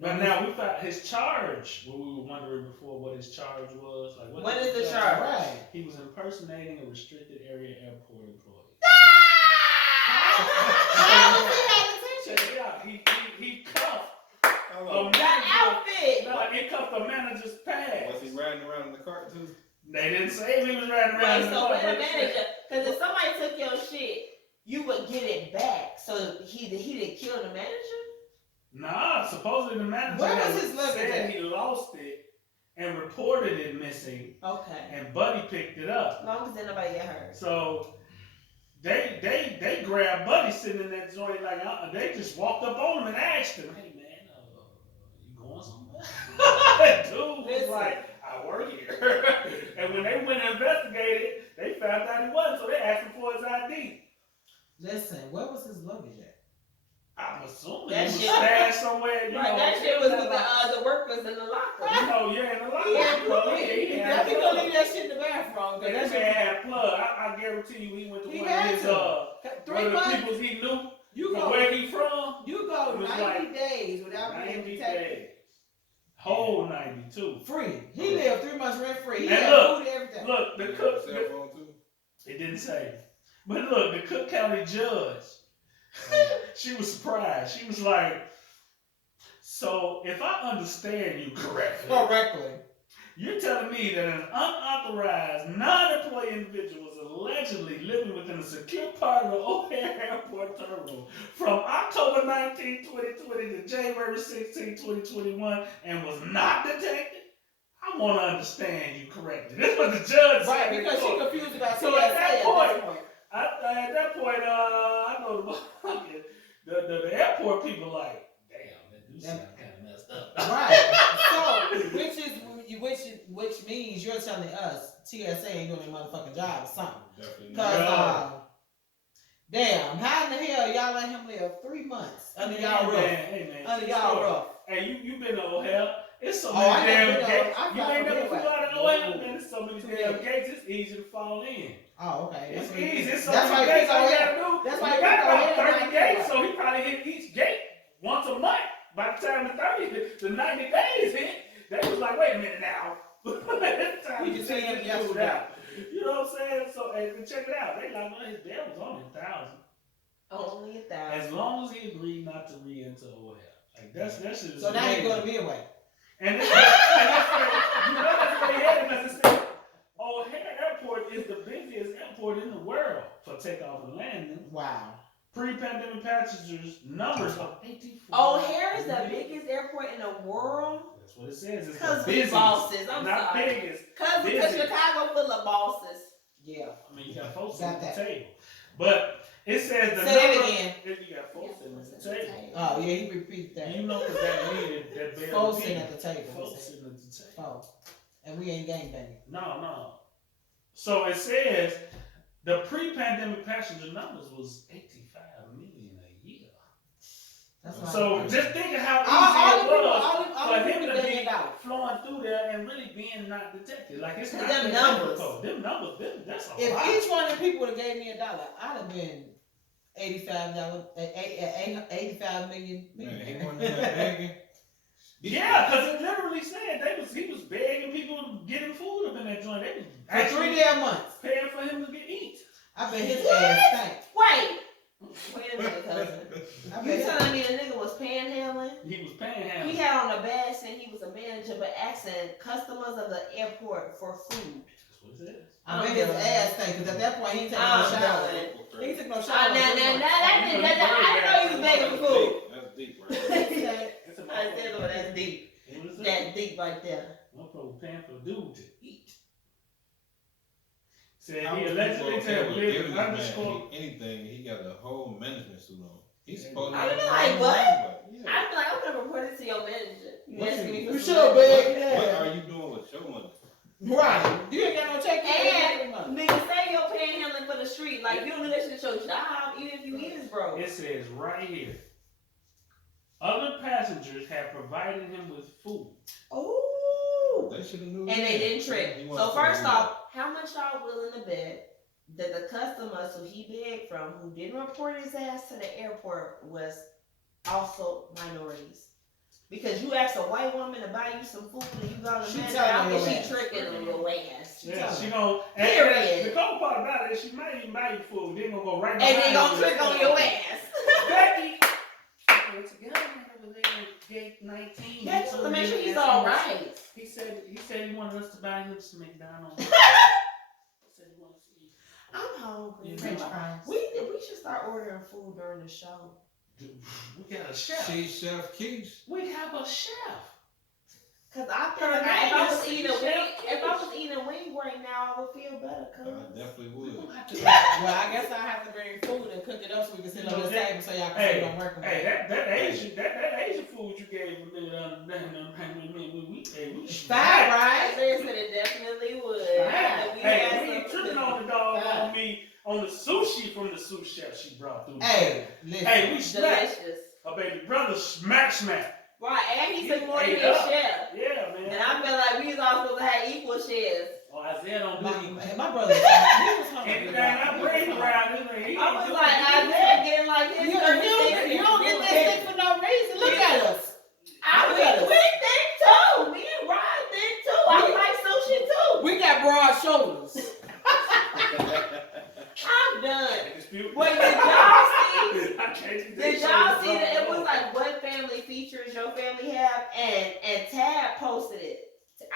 but now we found his charge. What we were wondering before, what his charge was. Like, What is the his charge? Right. He was impersonating a restricted area airport employee. How was he had Check attention? it out. He cuffed How a long? That outfit. No, he cuffed the manager's pass. Was he riding around in the cart too? They didn't say if he was riding around. Wait, in the so car, when but the they said- manager, because if somebody took your shit, you would get it back. So he didn't kill the manager? Nah, supposedly the manager Where was his luggage said at? he lost it and reported it missing, Okay. and Buddy picked it up. As long as nobody get hurt. So they grabbed Buddy sitting in that joint like they just walked up on him and asked him, "Hey man, you going somewhere?" Dude was Listen. like, "I work here." And when they went and investigated, they found out he wasn't, so they asked him for his ID. Listen, where was his luggage at? I'm assuming That he was shit- stashed somewhere. You Right, know, that shit was in with the workers in the locker. You know, you're in the locker. Yeah, You know, he he had definitely a gonna plug. leave that shit in the bathroom. That Cause man had a plug. I guarantee you, he went to He one had of his to. one 3 of the months, peoples he knew you from go, where he from. you go It was 90 like days without being 90 detected. days, whole 92. Free. He lived 3 months rent free. He And had look, food and everything. Look, the You Cook. got a cell phone too? It didn't say, but look, the Cook County judge. She was surprised. She was like, "So if I understand you correctly, Correctly. you're telling me that an unauthorized, non-employee individual was allegedly living within a secure part of the O'Hare Airport terminal from October 19, 2020 to January 16, 2021 and was not detected? I want to understand you correctly." This is what the judge Right, said. in because she court. confused about So TSA at that point- point. At that point, I know the airport people like, damn, that do sound kind of Right. So, which means you're telling us TSA ain't doing their motherfucking job or something. Definitely Cause not. damn, how in the hell y'all let him live 3 months under y'all roof? Hey man, Under y'all roof. Hey, you been to O'Hare? It's so Oh, many I damn never been to- gates. I You fly ain't from never flew Midway. out of O'Hare, man. There's so many Too damn big. gates. It's easy to fall in. Oh, okay. It's That's what it easy. is. It's so That's many why gates. All you people gotta do. That's You why got people about go 30 ahead gates, and so he probably hit each gate once a month. By the time the 90 days hit, they was like, wait a minute now. It's time We to just take seen this him dude yesterday. out. You know what I'm saying? So, and check it out. They like, well, his bail was only 1,000. Only 1,000. As long as he agreed not to re-enter O'Hare. Like, that shit is So now you amazing. go to Midway. And it's you know that's what they had because it said O'Hare Airport is the busiest airport in the world for takeoff and landing. Wow. Pre-pandemic passengers numbers are 84. O'Hare is the biggest airport in the world. That's what it says. It's Cause the we busiest, bosses. I'm not sorry. biggest. Cause Busy. Chicago full of bosses. Yeah. I mean, you got folks Got at that. the table, but it says the Say that number. again. If you got folks at the table, Oh yeah, he repeated that. you know because that means that they're Folks sitting at the table. folks sitting at the table. Oh. And we ain't gangbanging. No. So it says the pre-pandemic passenger numbers was 85 million a year. That's why. So just think of how easy it was for him to be out. flowing through there and really being not detected. Like it's not Them that numbers. difficult. Them numbers, that's a If lot. each one of the people would have gave me $1, I'd have been $85, 85 million. Man, he wasn't that begging. Yeah, because it literally said he was begging people to get him food up in that joint. They was For 3 actually damn months. paying for him to get eat. I bet his What? ass stank. Wait a minute, cousin. I You bet telling me the nigga was panhandling? He was paying him. He had on the badge saying he was a manager, but asking customers of the airport for food. That's what it says. I bet his ass stank, because at that point he ain't taking no I'm shower. done. He ain't taking no Now, shower. I didn't know you was begging for food. That's deep, right? It's a I said, oh, that's deep. What is that? That's deep right there. Motherfucker paying for a dude to eat. Said How he much allegedly people to have will lived give an this man underscore. anything, he got a whole management suit on. He's supposed to I have be a like, whole what? management. Yeah. I'm like, I'm gonna report it to your manager. You What asking me for You some should, money. big. What Yeah. are you doing with your money? Right. You ain't got no check. And nigga, say you're panhandling for the street. Like, you don't do that shit at your job, even if you is broke. It says right here. Other passengers have provided him with food. Ooh. They should have knew. And they didn't trick. He So wasn't first supposed to off, how much y'all willing to bet that the customers who he begged from, who didn't report his ass to the airport, was also minorities? Because you ask a white woman to buy you some food and you go to the She manager, telling I your think ass. she tricking on your ass. Yeah, she gon' Period. the cold part about it is she might even buy you food. Then gonna go right And behind they gonna you trick on your ass. Becky. It's a guy over there at gate 19. Yeah, just to make sure he's alright. He said he wanted us to buy him some McDonald's. He said he wanted to eat. I'm hungry. French fries. We should start ordering food during the show. We got a chef. See Chef Keys. We have a chef. Cause I feel like if I was eating a wing right now, I would feel better. I definitely We would. gonna have to. Well, I guess I have to bring food and cook it up so we can sit on the table so y'all can see what I'm working with. Hey, that Asian food you gave me the other day, we It's fine, right? I said it definitely would. Hey, We we had ain't some- tripping on the dog on me on the sushi from the sous chef she brought through. Hey, listen. Hey, we smacked. Delicious. Her baby brother smack. Right, and he took more than Ate his up. chef. Yeah, man. And I feel like we was all supposed to have equal shares. Oh, Isaiah don't do it. My brother, he was hungry. Anything I bring around this man, he I ain't was doing like, it. Isaiah getting like his You don't get that stick for no reason. Look at us. We think too. Me and Ryan think too. I like sushi too. We got broad shoulders. I'm done. Dispute. Wait, did y'all see? I can't Did y'all see that it was like what family features your family have? And Tab posted it.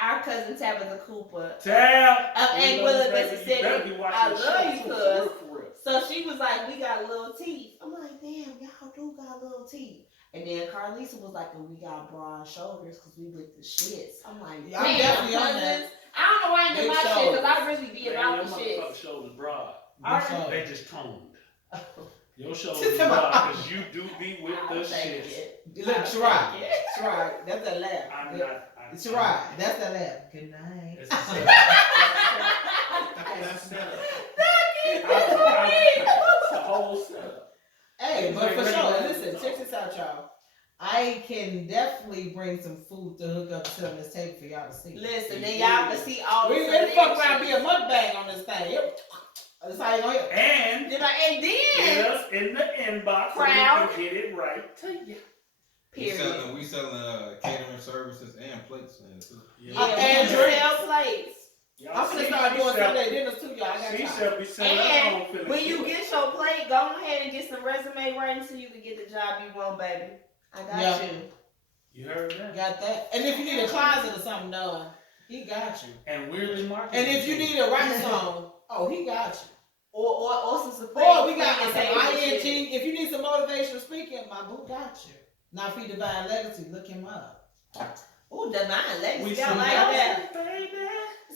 Our cousin Tabitha Cooper Tab. of Anguilla, Mississippi. I love you, cuz. For real. So she was like, we got little teeth. I'm like, damn, y'all do got little teeth. And then Carlisa was like, and we got broad shoulders because we with the shits. I'm like, Yeah, I'm damn, definitely on cousins. that. I don't know why I did Big my shit shoulders. because I really be Man, about them the shit. motherfucking shoulders broad. Alright. So, They just toned. Your show is because you do be with the I'll take shit. it. Look, I'll try. take it. Try. That's a laugh. I'm not. It's right. That's the laugh. Good night. It's a setup. That's set up. It's the whole setup. Hey, It's but like for regular sure, listen, food. check this out, y'all. I can definitely bring some food to hook up to on this table for y'all to see. Listen, then y'all can see all the We didn't fuck around selections. be a mukbang on this thing. That's how you gonna hear. And And hit then, us in the inbox Crowd. so we can get it right to you. period. We selling catering services and plates and too. Yeah, And we drinks. sell plates. Y'all I'm gonna see, start she doing shall- Sunday dinners too, y'all. I got She time. shall be selling her And own feeling. when you get your plate, go ahead and get some resume writing so you can get the job you want, baby. I got Yeah. you. You heard that? Got that. And if you need a closet or something done, he got you. And weirdly marketed. And if you need a rap song, oh, he got you. Or some support. Or we got some shit. ING. If you need some motivational speaking, my boo got you. Not for Divine Legacy, look him up. Ooh, divine legacy. We I see like that, that. baby.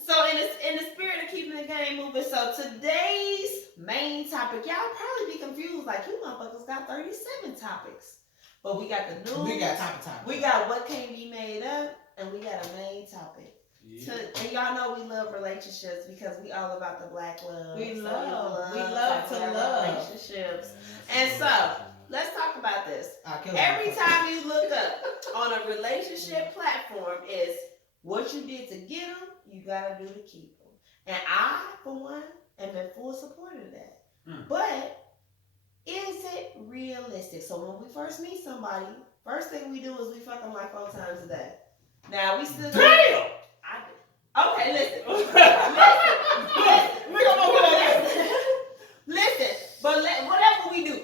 So in the spirit of keeping the game moving, so today's main topic, y'all probably be confused, like you motherfuckers got 37 topics. But we got the news. We got time. We got what can't be made up, and we got a main topic. Yeah. And y'all know we love relationships because we all about the black love. We So love talk to about love. relationships. And so let's talk about this. I'll kill Every him. time you look up on a relationship platform, is what you did to get them, you gotta do to keep them. And I, for one, am in full support of that. But is it realistic? So when we first meet somebody, first thing we do is we fuck them like 4 times a day. Now we still. Damn! Okay, listen. We gonna go with that. Listen, but whatever we do,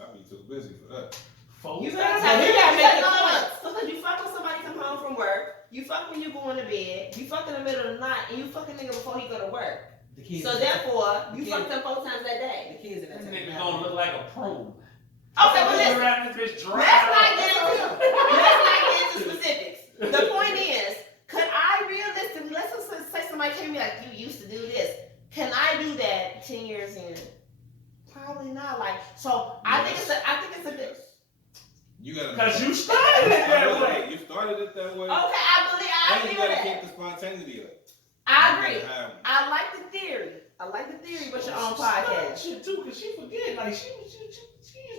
I'll be too busy for that. you Folks, gotta Yeah, tell we gotta make it it. Because you fuck when somebody come home from work, you fuck when you going to bed, you fuck in the middle of the night, and you fuck a nigga before he go to work. The kids. So therefore, you The fuck them 4 times that day. the kids in that that nigga table. gonna look like a prune. Okay, well listen. Around this bitch dry. Let's not get into specifics. The point is, could I realistically, let's just say somebody came to me like, you used to do this. Can I do that 10 years in? Probably not. Like, so I think it's a good. You gotta. Because you started it that way. You started it that way. Okay, I And you feel gotta that. keep the spontaneity up. I agree. You gotta have- I like the theory, but your own podcast. Shit too, cause she forget. Like she just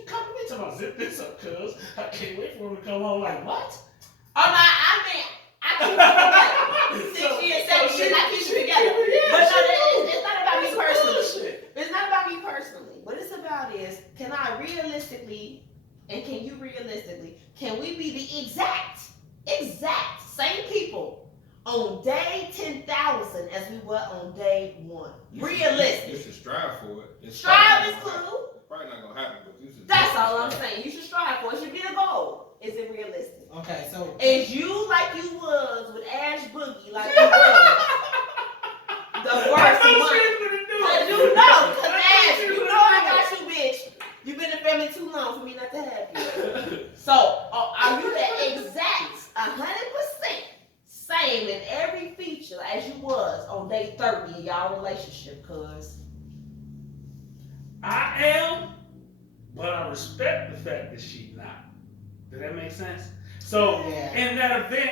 coming in talking about zip this up, cuz I can't wait for him to come home. Like what? Oh no, I mean, I keep it together. 6 years, 7 years, I keep it together. But no, it's not about me personally. It's not about me personally. What it's about is, can I realistically, and can you realistically, can we be the exact same people on day 10,000 as we were on day 1? You Realistic. should strive for it. It's Strive is probably not gonna cool. happen. It's probably not gonna happen, but you should. That's all I'm strive. saying. You should strive for it. It should be the goal. Is it realistic? Okay, so Is you like you was with Ash Boogie, like you was the worst one? Cause you know, cause Ash, you know I got you, bitch. You been in the family too long for me not to have you. So, are you the exact 100% same in every feature as you was on day 30 in y'all relationship? Cause I am, but I respect the fact that she's not. Does that make sense? So Yeah. in that event,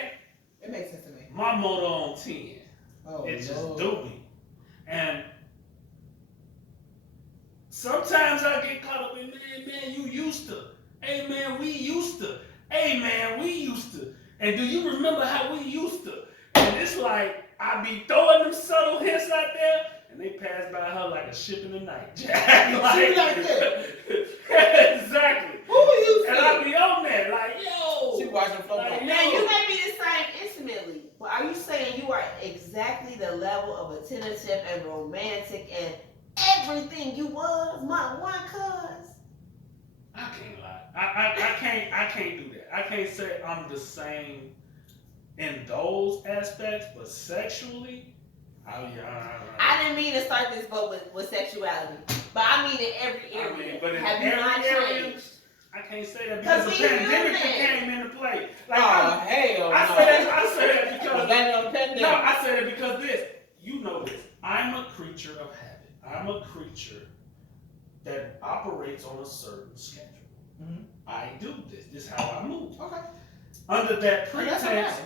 it makes sense to me. my motor on 10. Oh, It just Lord. do me. And sometimes I get caught up in, man, you used to. Hey, man, we used to. Hey, man, we used to. And do you remember how we used to? And it's like, I be throwing them subtle hints out there, and they pass by her like a ship in the night. She like that. Exactly. Who are you? And I be on that, like, yo. She watching flow. Like, now you may be the same intimately, but are you saying you are exactly the level of attentive and romantic and everything you was, my one cuz? I can't lie. I can't do that. I can't say I'm the same in those aspects, but sexually, I didn't mean to start this boat with sexuality, but I mean in every area. but in Have you not every area, changed? I can't say that because the we pandemic human. came into play. Like Oh, hell I no. say that because Blame it on the pandemic. no, I say that because this. You know this. I'm a creature of habit. I'm a creature that operates on a certain schedule. Mhm. I do this. This is how I move. Okay. Under that Oh, that's pretense,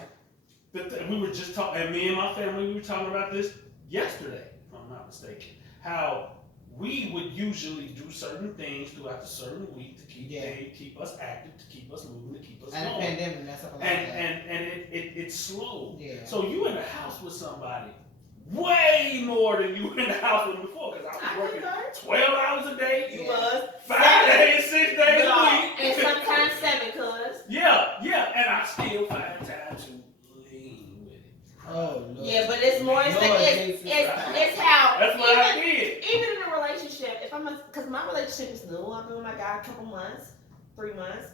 okay. we were just talking, and me and my family, we were talking about this yesterday, if I'm not mistaken. How we would usually do certain things throughout the certain week to keep us active, to keep us moving, to keep us And the going. pandemic messed up a lot of that. And it slowed. Yeah. So you in the house with somebody way more than you in the house with before, because I was working 12 hours a day. You Yeah. was 5 days, 6 days a No, week. and sometimes 7, cuz. Yeah, and I still find time to lean with it. Oh, Lord. Yeah, but it's more. It's how. That's what I did. Even in a relationship, because my relationship is new. I've been with my guy a couple months, 3 months.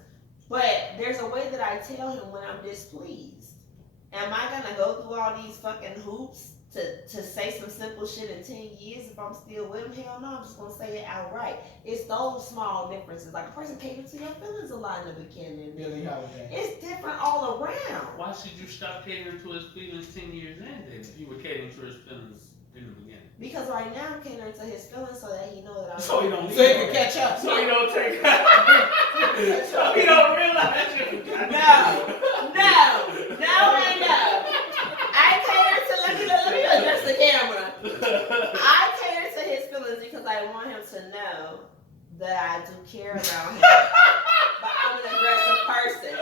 But there's a way that I tell him when I'm displeased. Am I gonna go through all these fucking hoops to say some simple shit in 10 years if I'm still with him? Hell no, I'm just gonna say it outright. It's those small differences. Like a person caters to your feelings a lot in the beginning. Billie Holiday. It's different all around. Why should you stop catering to his feelings 10 years in then if you were catering to his feelings in the beginning? Because right now I'm catering to his feelings so that he knows that I'm. So he don't So he can catch up. So he don't take So he don't realize you forgot. No. I cater to let me address the camera. I cater to his feelings because I want him to know that I do care about him. But I'm an aggressive person.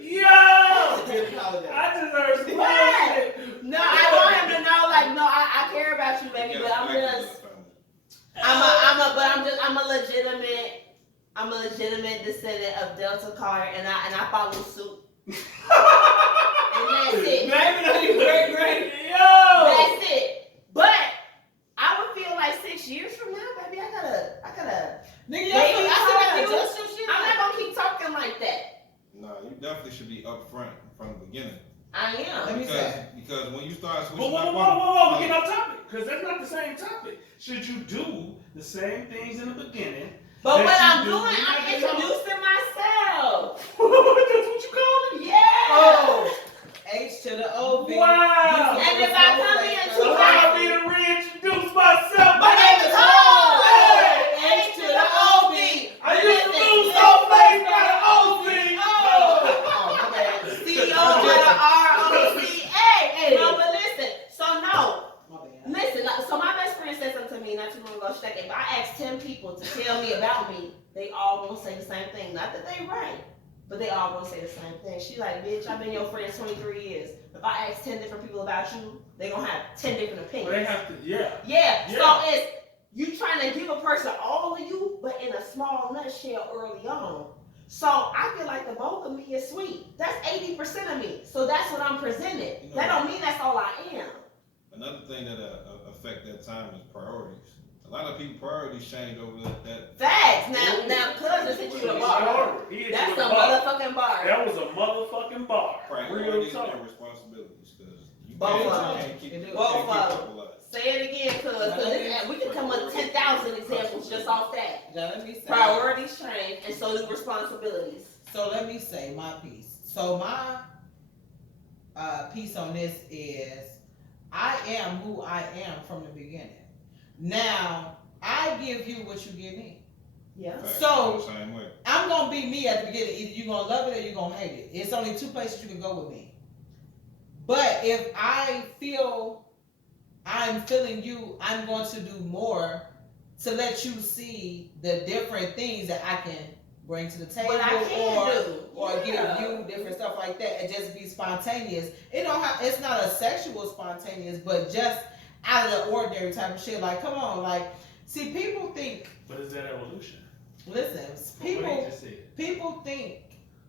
Yo! Billie Holiday. I deserve some What? bullshit. No, I want him to know, like, no, I care about you, baby, but I'm a legitimate descendant of Delta Carter, and I follow suit. And that's it. Great. Yo! That's it. But I would feel like 6 years from now, baby, I gotta. Nigga, Baby, I still gotta you- adjust your shit. I'm not gonna keep talking like that. No, you definitely should be upfront from the beginning. I am. Let me say. Because when you start Whoa, switching whoa, up whoa, on whoa, we're getting off topic. Because that's not the same topic. Should you do the same things in the beginning? But that what you I'm do doing, when I'm you get introducing myself. That's what you call it? Yeah. Oh, H to the O. B. Wow. And if I come in So too allow me to reintroduce myself. My name is Hov. Hey! H to the O-B. I used to lose so face by the OC. Oh, my bad. CEO with a R-O-C-A. No, but listen. So no. My bad. Listen. So my best friend said something to me not too long ago. She's like, if I ask 10 people to tell me about me, they all gonna say the same thing. Not that they right, but they all gonna say the same thing. She like, bitch, I've been your friend 23 years. If I ask 10 different people about you, they gonna have 10 different opinions. Well, they have to, yeah. Yeah. Yeah. So it's you trying to give a person all of you, but in a small nutshell early on. So I feel like the both of me is sweet. That's 80% of me. So that's what I'm presenting. That don't mean that's all I am. Another thing that affect that time is priorities. A lot of people priorities change over that. Facts. Now, cuz just hit you with a bar. He hit you That's with a a bar. motherfucking bar. That was a motherfucking bar. Real Priorities talk. and responsibilities, because you Both of can't them. keep Both up of a lot. Say it again, cuz we could come up with 10,000 examples just off that. Now, let me say. Priorities change, and so do responsibilities. So let me say my piece. So my piece on this is I am who I am from the beginning. Now, I give you what you give me. Yeah. Facts, So- the same way. I'm gonna be me at the beginning. Either you're gonna love it or you're gonna hate it. It's only two places you can go with me. But if I feel I'm feeling you, I'm going to do more to let you see the different things that I can bring to the table, What I can do. or Yeah. give you different stuff like that, and just be spontaneous. It don't have, it's not a sexual spontaneous, but just out of the ordinary type of shit. Like, come on, like, see, people think. But is that evolution? Listen, What he people just said. think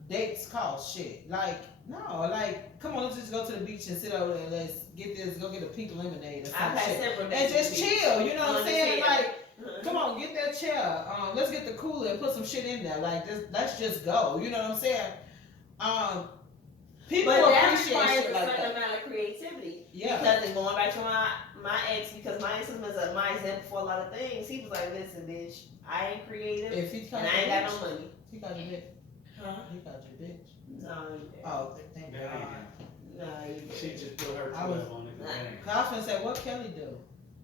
dates cost shit. Like, no, like, come on, let's just go to the beach and sit over there and let's go get a pink lemonade or some I've had shit. several And dates just with you. chill, you know what I'm saying? Understand. Like, come on, get that chair. Let's get the cooler and put some shit in there. Like, let's just go. You know what I'm saying? People But that appreciate requires shit a like certain that. amount of creativity. Yeah. Because in going back to my ex, because my ex was my example for a lot of things. He was like, "Listen, bitch, I ain't creative, If he got and your I ain't got bitch, no money." he got your bitch. Huh? He got your bitch. No, Oh, thank That God. ain't no, you him. She didn't. just put her I was- 12 on it. Nah. That ain't him. Cause I was gonna say, what Kelly do?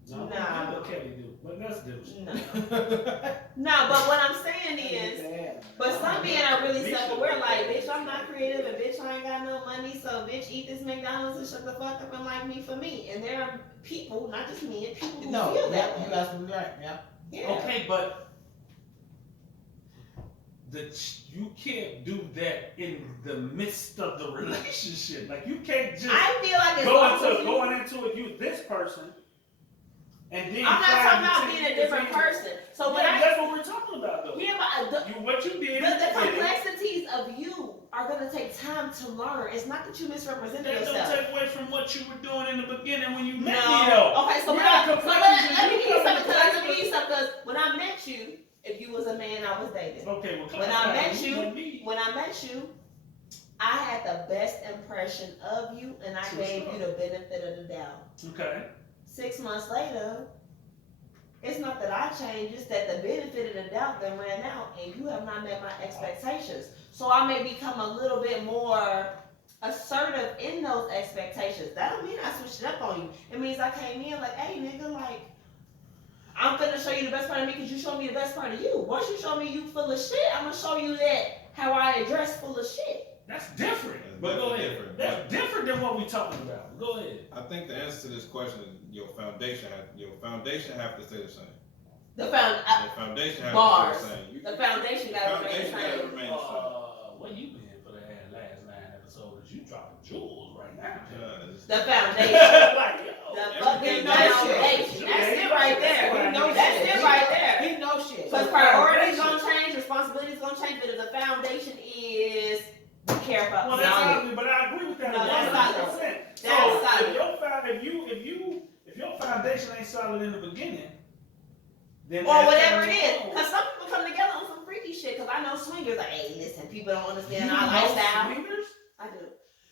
No, Nah. what Kelly do? But that's different. No. No, but what I'm saying is, but some men are really self-aware. Like, bitch, I'm not creative, and bitch, I ain't got no money, so bitch, eat this McDonald's and shut the fuck up and like me for me. And there are people, not just men, people who No, feel yeah, that way. you absolutely right. Yeah. Yeah. Okay, but you can't do that in the midst of the relationship. Like, you can't just I feel like it's going into it, you this person, and then I'm not talking about being a different person. So when that's what we're talking about, though. Yeah, but What you did. the complexities of you are gonna take time to learn. It's not that you misrepresent That yourself. don't take away from what you were doing in the beginning when you met me, No. though. Okay, so let me give you something. Because when I met you, if you was a man I was dating. Okay, well, When I met you, I had the best impression of you, and I gave you the benefit of the doubt. Okay. 6 months later, it's not that I changed, it's that the benefit of the doubt then ran out, and you have not met my expectations. So I may become a little bit more assertive in those expectations. That don't mean I switched it up on you. It means I came in like, hey nigga, like, I'm gonna show you the best part of me because you showed me the best part of you. Once you show me you full of shit, I'm gonna show you that how I address full of shit. That's different. But go ahead. That's different than what we're talking about. Go ahead. I think the answer to this question is your foundation have to stay the same. The foundation have bars. to stay the same. The foundation gotta remain the same. Where you been for the last 9 episodes? You dropping jewels right now. The foundation. Like, yo, The fucking foundation. That's it right there. That's it right there. He knows shit. Because priorities gonna change, responsibilities gonna change, but if the foundation is we care about well, that's obvious, but I agree with that. No, that's 100%. That's solid. If your foundation ain't solid in the beginning, then or whatever it is. Because some people come together on some freaky shit. Because I know swingers like, hey, listen, people don't understand our lifestyle. Swingers? I do.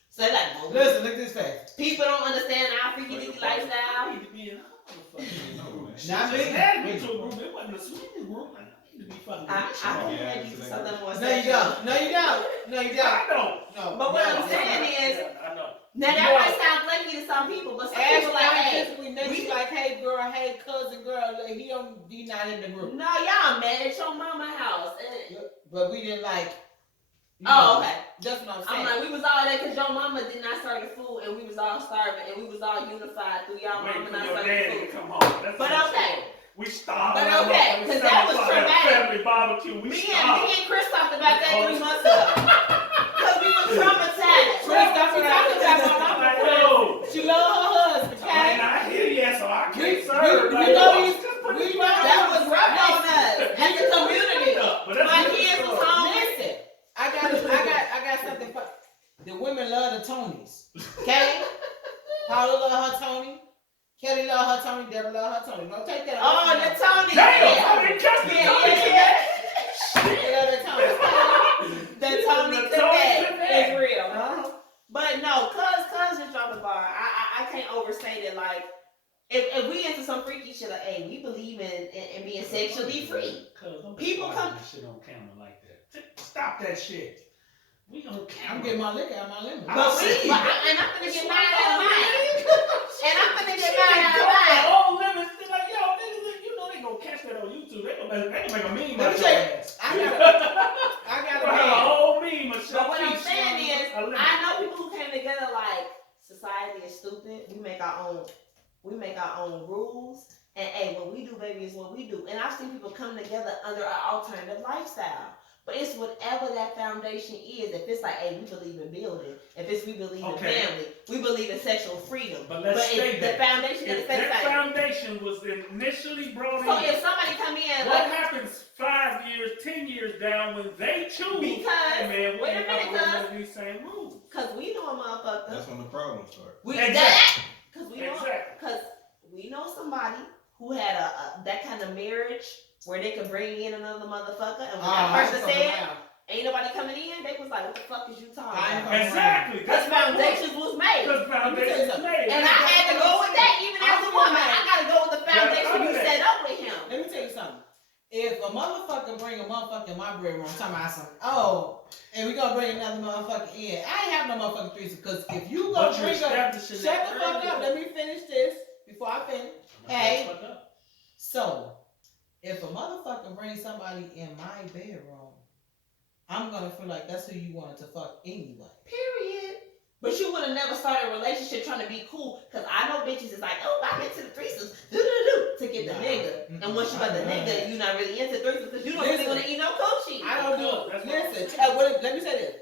So they're like, well, Listen, look at this face. people don't understand our freaky dicky lifestyle. I need to be in another fucking group. Not me. Had me to a group. It wasn't a swinging group. I need to be fucking. I can add you to something more No, you don't. No, you don't. No, you don't. I don't. No. But what I'm saying is, I know. now that might sound flaky to some people, but some people like, hey, we like, hey girl, hey cousin girl, like, he not in the group. no, y'all met at your mama house. But we didn't like. Oh, okay. That's what I'm I'm saying. like, we was all there because your mama did not serve the food, and we was all starving, and we was all unified through y'all mama Wait for not your serving daddy food. to come home. That's But what okay. We starved. But okay, because that was traumatic. Family barbecue. Me and Chris talked about that 3 months ago. Because we were traumatized. Chris, that's what I'm talking about. Like, yo, She love her husband, I ain't okay? not here yet, so I can't We serve. know these- we know That was rough on us as a community. My kids was home. Listen, I got something for the women love the Tonys. Okay? Paula love her Tony. Kelly love her Tony. Deborah love her Tony. Don't take that. Oh, the Tony. Damn, I didn't catch the Tony. They love the Tony. The Tony Connect is real. Uh-huh. But no, cuz just dropped the bar. I can't overstate it. Like, if we into some freaky shit, like, hey, we believe in being sexually free. People come shit on camera like that. Stop that shit. We on camera. I'm getting my liquor out of my lemon. and I'm gonna get mine out of mine. And I'm gonna get mine out of mine. Oh, lemons. They're like, yo, niggas, you know they gonna catch that on YouTube. They gonna make a meme Let out me your check. ass. I got a a whole meme of But what I'm Shaquille saying showing is, a lemon. I know people who came together like society is stupid. We make our own rules. And hey, what we do, baby, is what we do. And I've seen people come together under an alternative lifestyle. But it's whatever that foundation is. If it's like, hey, we believe in building. If it's we believe in family. We believe in sexual freedom. But let's say the foundation is if the that same. foundation was initially brought So in, if somebody come in, what happens 5 years, 10 years down when they choose? Because, hey man, we wait a ain't minute, operating under these same rules. because we know a motherfucker. That's when the problems start. Because Exactly. we know somebody who had a that kind of marriage where they could bring in another motherfucker, and when that person said ain't nobody coming in, they was like, what the fuck is you talking about? Exactly. Because foundations was made. Because foundations was made. And I had to go with that even as a woman. I gotta go with the foundation you set up with him. Let me tell you something. If a motherfucker bring a motherfucker in my bedroom, I'm talking about something. Oh, and we gonna bring another motherfucker in. I ain't have no motherfucking threesome because if you gonna bring a shut the fuck up. Let me finish this before I finish. Hey, so bring somebody in my bedroom, I'm gonna feel like that's who you wanted to fuck anyway. Period. But you would have never started a relationship trying to be cool. Cause I know bitches is like, oh, I'm into the threesomes, to get the nigga. And once you got the nigga, you're not really into threesomes because you don't really want to eat no coochie. I don't do. Listen, let me say this.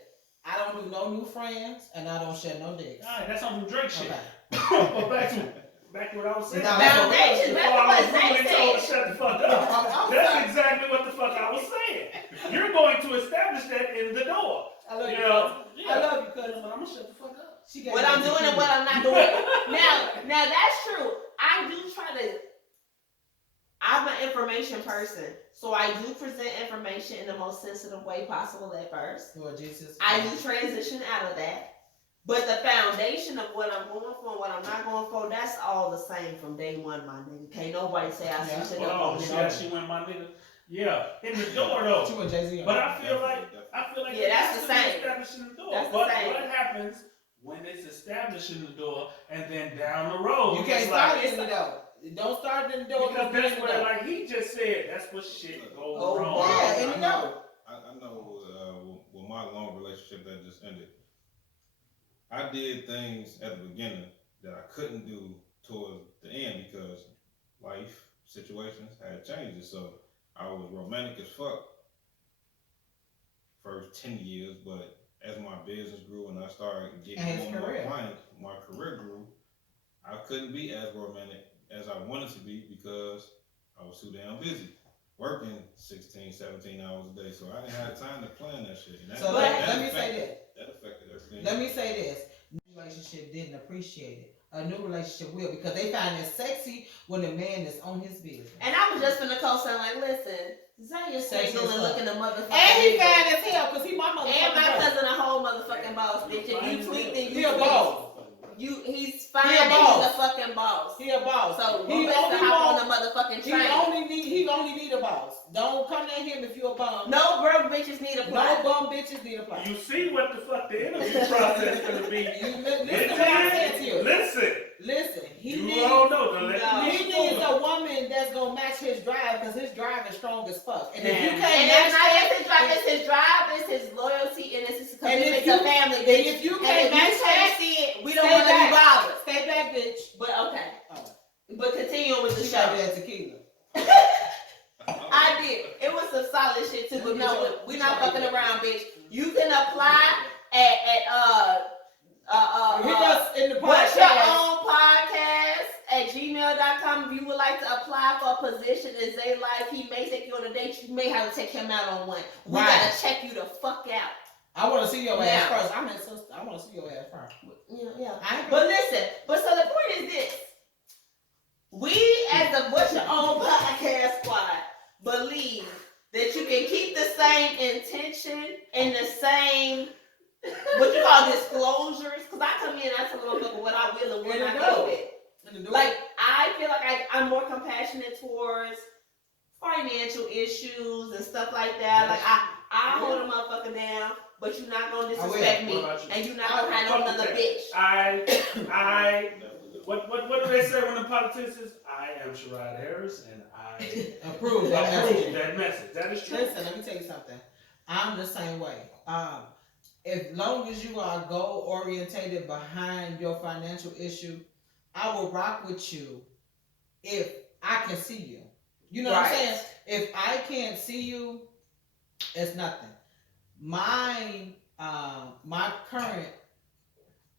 I don't do no new friends, and I don't share no dicks. Alright, that's on some Drake shit. Okay. But back to what I was saying. Foundation, Before I was that's really what told they to said. shut the fuck up. That's exactly what the fuck I was saying. You're going to establish that in the door. I love you. Yeah. I love you, cousin. But I'm gonna shut the fuck up. What I'm doing and what I'm not doing. Now that's true. I do try to. I'm an information person, so I do present information in the most sensitive way possible at first. Lord Jesus. I do transition out of that. But the foundation of what I'm going for and what I'm not going for, that's all the same from day one, my nigga. Can't nobody say I switched it up on this. Yeah, she went my nigga. Yeah, in the door though. She went Jay-Z. But I feel like Yeah, that's the same. Establishing the door. That's the but same. what happens when it's establishing the door and then down the road? You can't it's start like, it in the door. Don't start in the door. Because that's where, like he just said, that's what shit goes wrong. Yeah, in the door. I know with my long relationship that just ended, I did things at the beginning that I couldn't do towards the end because life situations had changes. So I was romantic as fuck first 10 years, but as my business grew and I started getting more clients, my career grew, I couldn't be as romantic as I wanted to be because I was too damn busy. Working 16, 17 hours a day, so I didn't have time to plan that shit. And So let me say this. That affected everything. Let me say this. New relationship didn't appreciate it. A new relationship will because they find it sexy when the man is on his business. And I was just finna co-sign like, listen, Zay is single and looking a motherfucker. And he fine as hell because he my motherfucker. And my cousin a whole motherfucking boss, bitch. If you tweet, then He you a tweet. boss. He's fine He a and boss. he's a fucking boss. He a boss. So he you better hop on the motherfucking He train. only need a boss. Don't come at him if you a bum. No broke bitches need a No plot. bum bitches need a plot. You see what the fuck the interview process is gonna be. Listen to what I said to you. Listen. He You needs, don't know. Don't let No. he needs a woman that's gonna match his drive because his drive is strong as fuck. And if you And can't And match it's not that, just his drive, it's his drive, it's his loyalty, and it's his And if commitment you- to family, and bitch. if you And can't if match you can't that, see it, we don't stay want to be back. bothered. stay back, bitch. But okay. Oh. But continue with the She got show. that tequila. I did. It was some solid shit too, but no, we're not fucking around, bitch. You can apply at Hit us in the what's your podcast. own podcast at gmail.com. If you would like to apply for a position in Zay Life, he may take you on a date. You may have to take him out on one. We Right. gotta check you the fuck out. I want to see your ass Now. first. I want to see your ass first. Yeah. I ain't But listen, so the point is this. We as the What's Your Own Podcast Squad believe that you can keep the same intention and the same what you call disclosures. Because I come in and I tell the motherfucker what I will and what I go with. Like I feel like I'm more compassionate towards financial issues and stuff like that. Like I hold a motherfucker down, but you're not gonna disrespect What me, about you? and you're not gonna handle another bitch. What do they say when the politicians? I am Sherrod Harris, and I approve that message. that message. That is true. Listen, let me tell you something. I'm the same way. As long as you are goal orientated behind your financial issue, I will rock with you if I can see you. You know what I'm saying? If I can't see you, it's nothing. My current,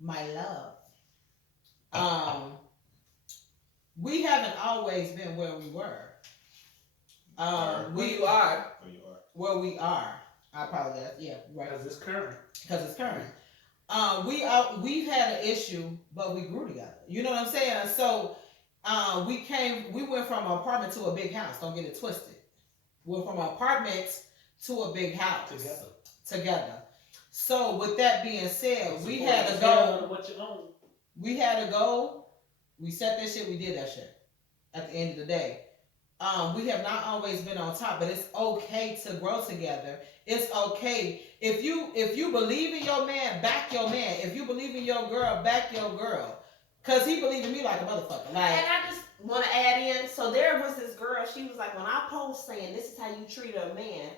my love. We haven't always been where we were. We are where we are. I apologize. Yeah, right. Because it's current. Because it's current. We've had an issue, but we grew together. You know what I'm saying? So we went from an apartment to a big house. Don't get it twisted. We went from an apartment to a big house. Together. So with that being said, we had a goal. What you own. We had a goal. We set that shit. We did that shit. At the end of the day, we have not always been on top, but it's okay to grow together. It's okay if you believe in your man, back your man. If you believe in your girl, back your girl. Cause he believed in me like a motherfucker. Like, And want to add in? So there was this girl. She was like, when I post saying this is how you treat a man,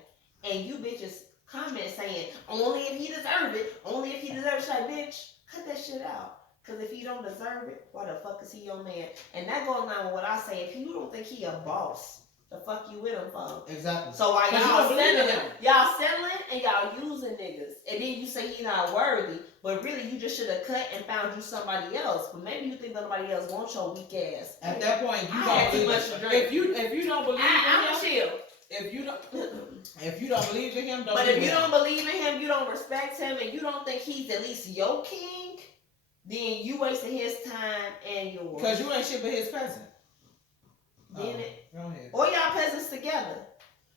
and you bitches comment saying only if he deserve it, only if he deserves it. Like, bitch, cut that shit out. Cause if he don't deserve it, why the fuck is he your man? And that goes along with what I say. If you don't think he a boss, the fuck you with him for? Exactly. So while 'Cause you y'all don't believe in settling, him. y'all settling and y'all using niggas, and then you say he not worthy, but really you just should have cut and found you somebody else. But maybe you think nobody else wants your weak ass. At that point, you I don't had too believe much to it. drink. If you don't believe I'm in him, chill. if you don't believe in him, don't. But believe if you in don't him. believe in him, you don't respect him, and you don't think he's at least your king, then you wasting his time and yours. Because you ain't shit but his peasant. Then it, Go ahead. or y'all peasants together.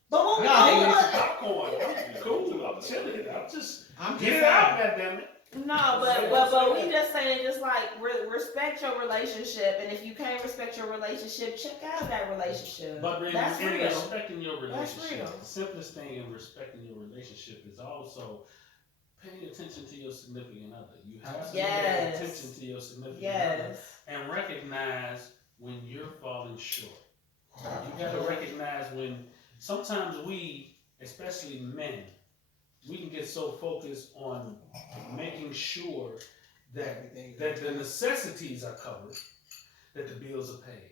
But what we No, he doing? was- Popcorn. I'm cool. I'm chilling. I'm Get it just out, saying. goddammit. No, but we just saying, just like respect your relationship, and if you can't respect your relationship, check out that relationship. But in, That's in real. respecting your That's relationship, real. the simplest thing in respecting your relationship is also paying attention to your significant other. You have to Yes. pay attention to your significant other Yes. and recognize when you're falling short. You got to recognize when sometimes we, especially men, we can get so focused on making sure that the necessities are covered, that the bills are paid,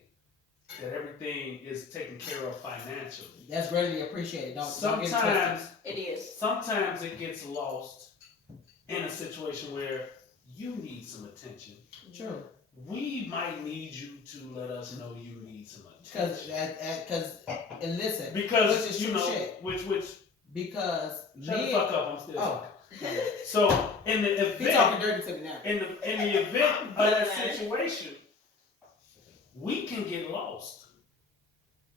that everything is taken care of financially. That's greatly appreciated. Don't get it Sometimes It is. sometimes it gets lost in a situation where you need some attention. twisted. True. We might need you to let us know you need some Because attention. and listen, Because which is you true know, shit. which because shut the men, fuck up, I'm still oh, talking. So in the he event talking dirty to me now. in the event of that situation, we can get lost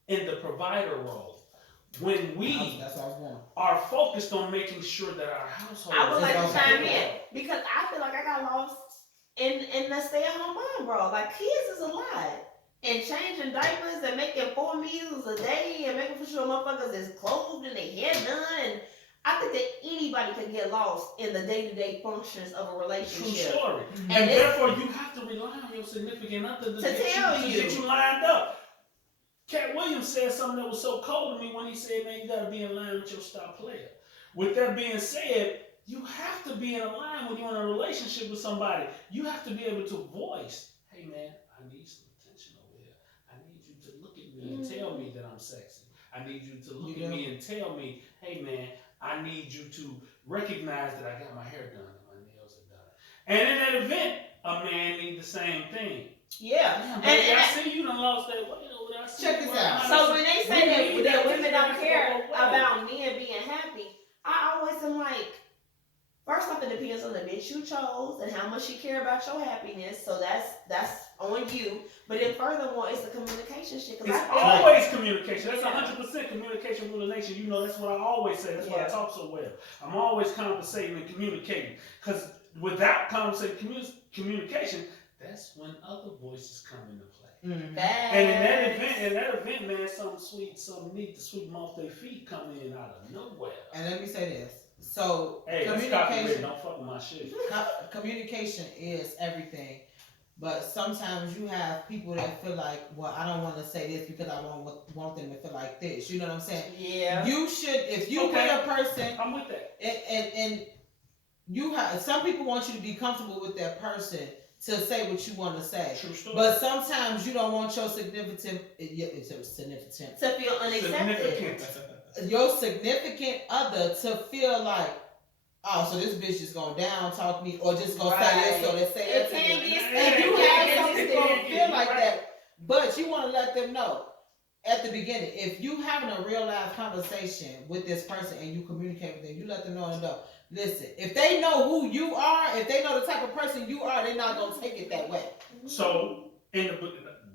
in the provider role when we That's what I was going. are focused on making sure that our household I would is like to Okay. chime in because I feel like I got lost in the stay-at-home mom role. Like, kids is a lot. And changing diapers and making 4 meals a day and making sure motherfuckers is clothed and their hair done. And I think that anybody can get lost in the day-to-day functions of a true relationship. story. And And it's- therefore you have to rely on your significant other to tell get you. you lined up. Cat Williams said something that was so cold to me when he said, man, you gotta be in line with your star player. With that being said, you have to be in line when you're in a relationship with somebody. You have to be able to voice, hey man, I need some attention over here. I need you to look at me and tell me that I'm sexy. I need you to look at me and tell me, hey man, I need you to recognize that I got my hair done and my nails are done. And in that event, a man needs the same thing. Yeah. Damn, And- baby, and- I see you done lost that weight over there. I see Check you this working out. So when they say We that need women don't attention care to go away. about men being happy, I always am like, first off, it depends on the bitch you chose and how much she care about your happiness. So that's on you. But then furthermore, it's a communication shit. Cause It's I feel like, always communication. That's Yeah. 100% communication rule of nature. You know, that's what I always say. That's why I Yeah. talk so well. I'm always conversating and communicating. Because without communication, that's when other voices come into play. Mm-hmm. And in that event, man, something sweet, something neat to sweep them off their feet come in out of nowhere. And let me say this. So Hey, that's copyrighted. communication, Don't fuck with my shit. communication is everything. But sometimes you have people that feel like, well, I don't want to say this because I want them to feel like this. You know what I'm saying? yeah. You should, if you Okay. with a person, I'm with that. and you have, some people want you to be comfortable with that person to say what you want to say. True story. But sometimes you don't want your significant To feel unaccepted. your significant other to feel like, oh, so this bitch is gonna down talk me or just gonna say this or they say It that to can me. get And you sticky. have It some can people get gonna feel like right. that, but you want to let them know at the beginning if you having a real life conversation with this person and you communicate with them, you let them know and know. Listen, if they know who you are, if they know the type of person you are, they're not gonna take it that way. So,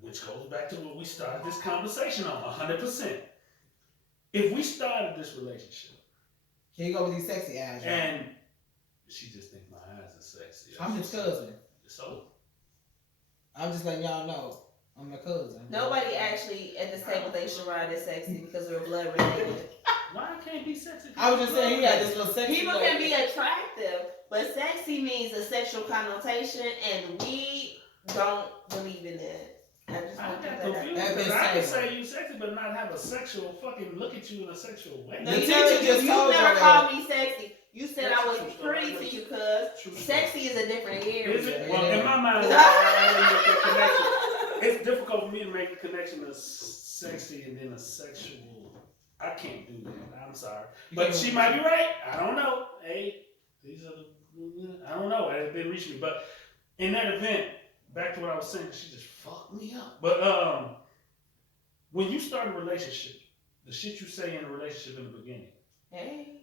which goes back to what we started this conversation on, 100%. If we started this relationship Here you go with these sexy eyes. y'all. and she just thinks my eyes are sexy. I'm his cousin. So, I'm just letting y'all know I'm the cousin. Nobody actually at this table thinks Sherrod is sexy because we're blood related. why I can't be sexy? I was just saying he had this little sexy. People look. can be attractive, but sexy means a sexual connotation, and we don't believe in that. I just I want to got put that out. confused That because been I can stable. say you sexy, but not have a sexual fucking look at you in a sexual way. The You teacher never, just you told never your called me sexy. You said That's I was true, pretty though. to you, cuz True. sexy is a different area. Is it? Well, Yeah. in my mind, I didn't make that connection. It's difficult for me to make the connection of sexy and then a sexual. I can't do that. I'm sorry, but she might be right. I don't know. Hey, these are the. I don't know. It didn't reach me, but in that event, back to what I was saying, she just fucked me up. But when you start a relationship, the shit you say in a relationship in the beginning. Hey.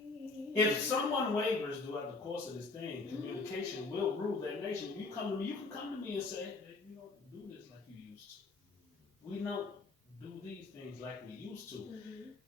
If someone wavers throughout the course of this thing, communication will rule that nation. You come to me, you can come to me and say, hey, we don't do this like you used to. We don't do these things like we used to.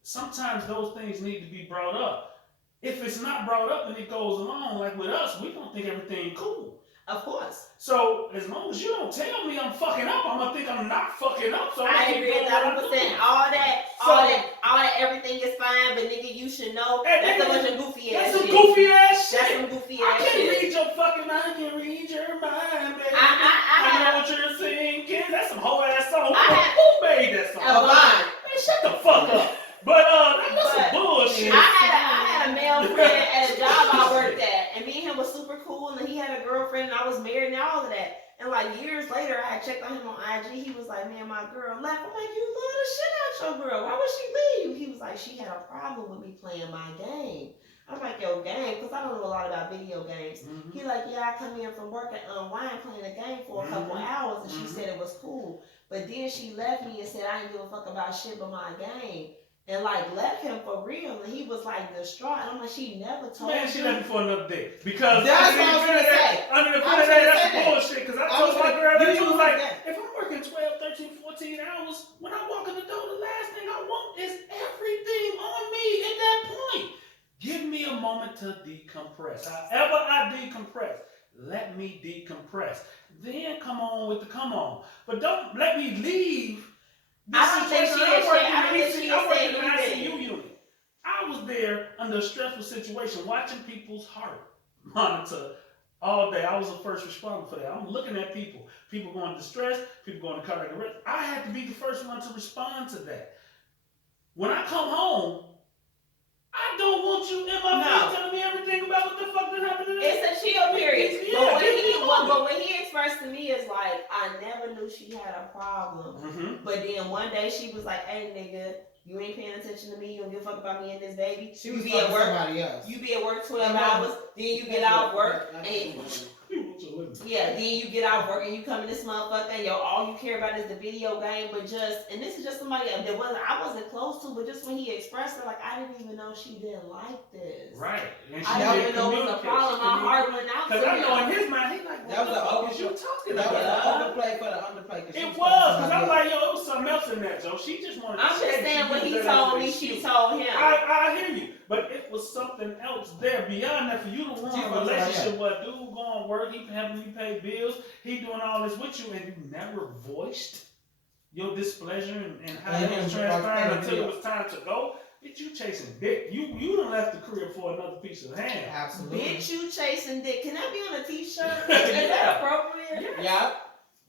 Sometimes those things need to be brought up. If it's not brought up and it goes along, like with us, we don't think everything cool. Of course. So as long as you don't tell me I'm fucking up, I'm gonna think I'm not fucking up. So I keep agree doing what I'm 1,000%. doing. All that, everything is fine, but nigga, you should know Hey, that's a nigga, bunch of goofy ass That's some shit. goofy ass That's shit. some goofy I ass can't shit. read your fucking mind. I can read your mind, baby. I know what you're thinking. That's some whole ass song. I Who made that song? A Vine. Man, shut the fuck up. But that's some bullshit. I had a male friend at a job I worked at, and me and him was super cool, and he had a girlfriend, and I was married, and all of that. And like years later, I checked on him on IG. He was like, "Man, my girl left." I'm like, "You love the shit out your girl. Why would she leave?" He was like, "She had a problem with me playing my game." I'm like, "Yo, game?" Because I don't know a lot about video games. He like, "Yeah, I come in from work and unwind playing the game for a couple hours," and she said it was cool. But then she left me and said, "I didn't give a fuck about shit but my game." And like left him for real, and he was like distraught. And I'm like, she never told Man, me. she left me for another day. Because That's what I was gonna say. Under the I was of that, gonna that's say that. bullshit. Because I told my girl that she was used like, that. if I'm working 12, 13, 14 hours, when I walk in the door, the last thing I want is everything on me at that point. Give me a moment to decompress. However I decompress, let me decompress. Then come on with the come on. But don't let me leave. I don't think she had said- I don't think she had I worked said in the anything. ICU unit. I was there under a stressful situation, watching people's heart monitor all day. I was the first responder for that. I'm looking at people going to distress, people going to cardiac arrest. I had to be the first one to respond to that. When I come home, I don't want you in my face telling me everything about what the fuck that happened to them. It's a chill period. Yeah, But what he expressed to me is like, I never knew she had a problem. But then one day she was like, "Hey nigga, you ain't paying attention to me. You don't give a fuck about me and this baby. She You was be at work. somebody else. You be at work 12 hours. Then you get out of work and then you get out of work and you come in this motherfucker and all you care about is the video game. But and this is just somebody that I wasn't close to, but just when he expressed it, like I didn't even know she didn't like this. Right. And I didn't even know it was a problem. My heart went out to Because I know him. in his mind, he like, That what was the an fuck is you talking That was about? an underplay for the underplay. It was, because I'm like, yo, it was something else in that, Joe. She just wanted to I'm just saying what he told me, she told him. I hear you. But it was something else there beyond that for you to ruin a relationship where a dude going to work, he having you pay bills, he doing all this with you, and you never voiced your displeasure and how it was transparent until it was time to go. Bitch, you chasing dick. You done left the crib for another piece of ham. Absolutely. Bitch, you chasing dick. Can that be on a t-shirt? Yeah. Is that appropriate? Yeah.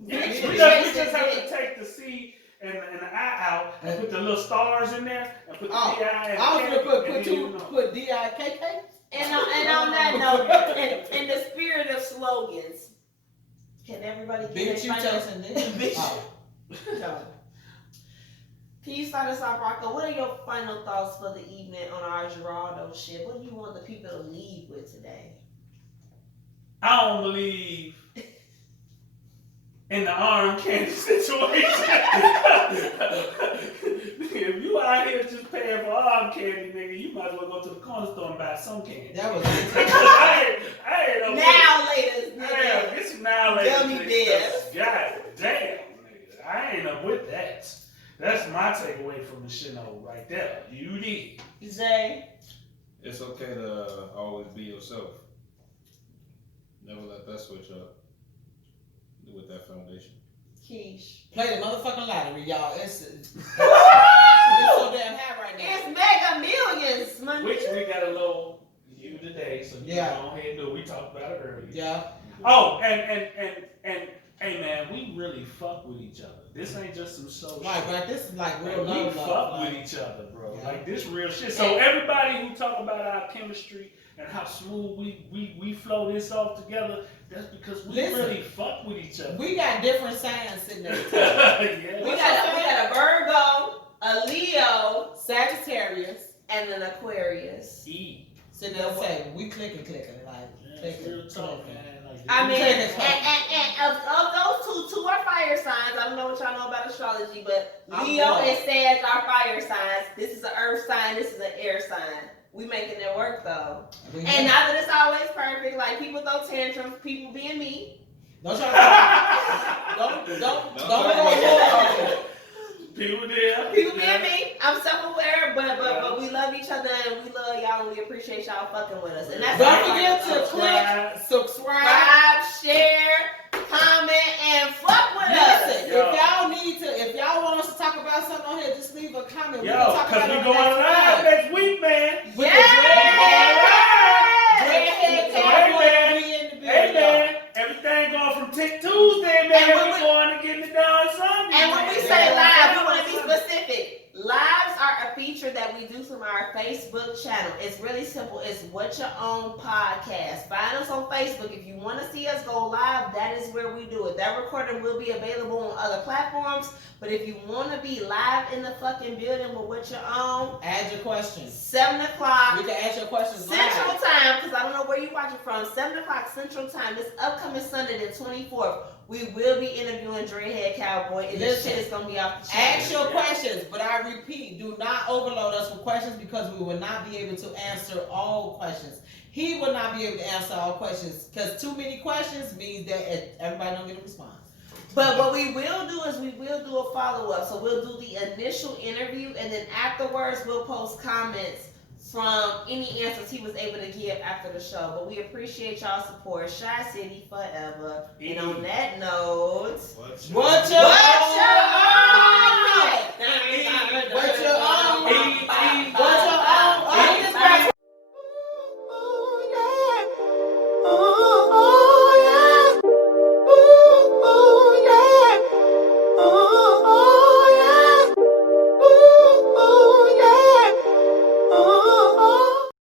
Bitch, We you just chasing have dick. to take the C and the I out and put the little stars in there and put the D-I and I was the gonna K, put D-I-K-K. And on that note, in the spirit of slogans, can everybody get Bitch, you their final- chasing dick. Bitch. Oh. No. Can you start us off, Rocco? What are your final thoughts for the evening on our Geraldo shit? What do you want the people to leave with today? I don't believe in the arm candy situation. If you out here just paying for arm candy, nigga, you might as well go to the corner store and buy some candy. That was I ain't no Now, ladies, Damn, nigga. get some now later. Gummy bears. God damn, nigga. I ain't up with that. That's my takeaway from the shit right there. You did. Zay. It's okay to always be yourself. Never let that switch up with that foundation. Keish. Play the motherfucking lottery, y'all. It's so damn high right now. It's Mega Millions, money. Which we got a little you today, so you Yeah. go ahead and do it. We talked about it earlier. Yeah. Oh, and hey man, we really fuck with each each other. This ain't just some social. Right. This is like real Like, we love. fuck with each other, bro. Yeah. Like this real shit. So everybody who talk about our chemistry and how smooth we flow this off together, that's because we really fuck with each other. We got different signs sitting there. Yeah. We got a Virgo, a Leo, Sagittarius and an Aquarius. sitting at the table. We clicking like clicking. Real talk, man. Like, I mean, Clicking. and of those two are fire signs. I don't know what y'all know about astrology, but I'm Leo bored. and Sag are fire signs. This is an earth sign. This is an air sign. We making it work though. We And not that it's always perfect. Like people throw tantrums, people being me. don't try to don't go. people there. People being me. I'm self-aware, but we love each other and we love y'all and we appreciate y'all fucking with us. And that's Don't all forget I to click subscribe. subscribe, share, comment, and fuck with Listen, us. if y'all want us to talk about something on here, just leave a comment. We Yo, can talk cause about we it on going the next live one. next week, man. With Yes! the dreadhead So, cowboy hey, we in the building. Hey man, everything going from Tick Tuesday, man. And when we going to get it done Sunday. And when we man. say live, we want to be specific. Lives are a feature that we do from our Facebook channel. It's really simple. It's What Your Own Podcast. Find us on Facebook. If you want to see us go live, that is where we do it. That recording will be available on other platforms. But if you want to be live in the fucking building with What Your Own, Add your questions. 7 o'clock We can ask your questions Central live. Time, because I don't know where you watch it from. 7 o'clock Central Time. This upcoming Sunday, the 24th, we will be interviewing Dreadhead Cowboy, and this Listen, shit is gonna be off the chain. Ask your questions, but I repeat, do not overload us with questions because we will not be able to answer all questions. He will not be able to answer all questions because too many questions means that everybody don't get a response. But what we will do is we will do a follow-up. So we'll do the initial interview, and then afterwards we'll post comments from any answers he was able to give after the show. But we appreciate y'all support. Shy City forever. And on that note, What your What your own? What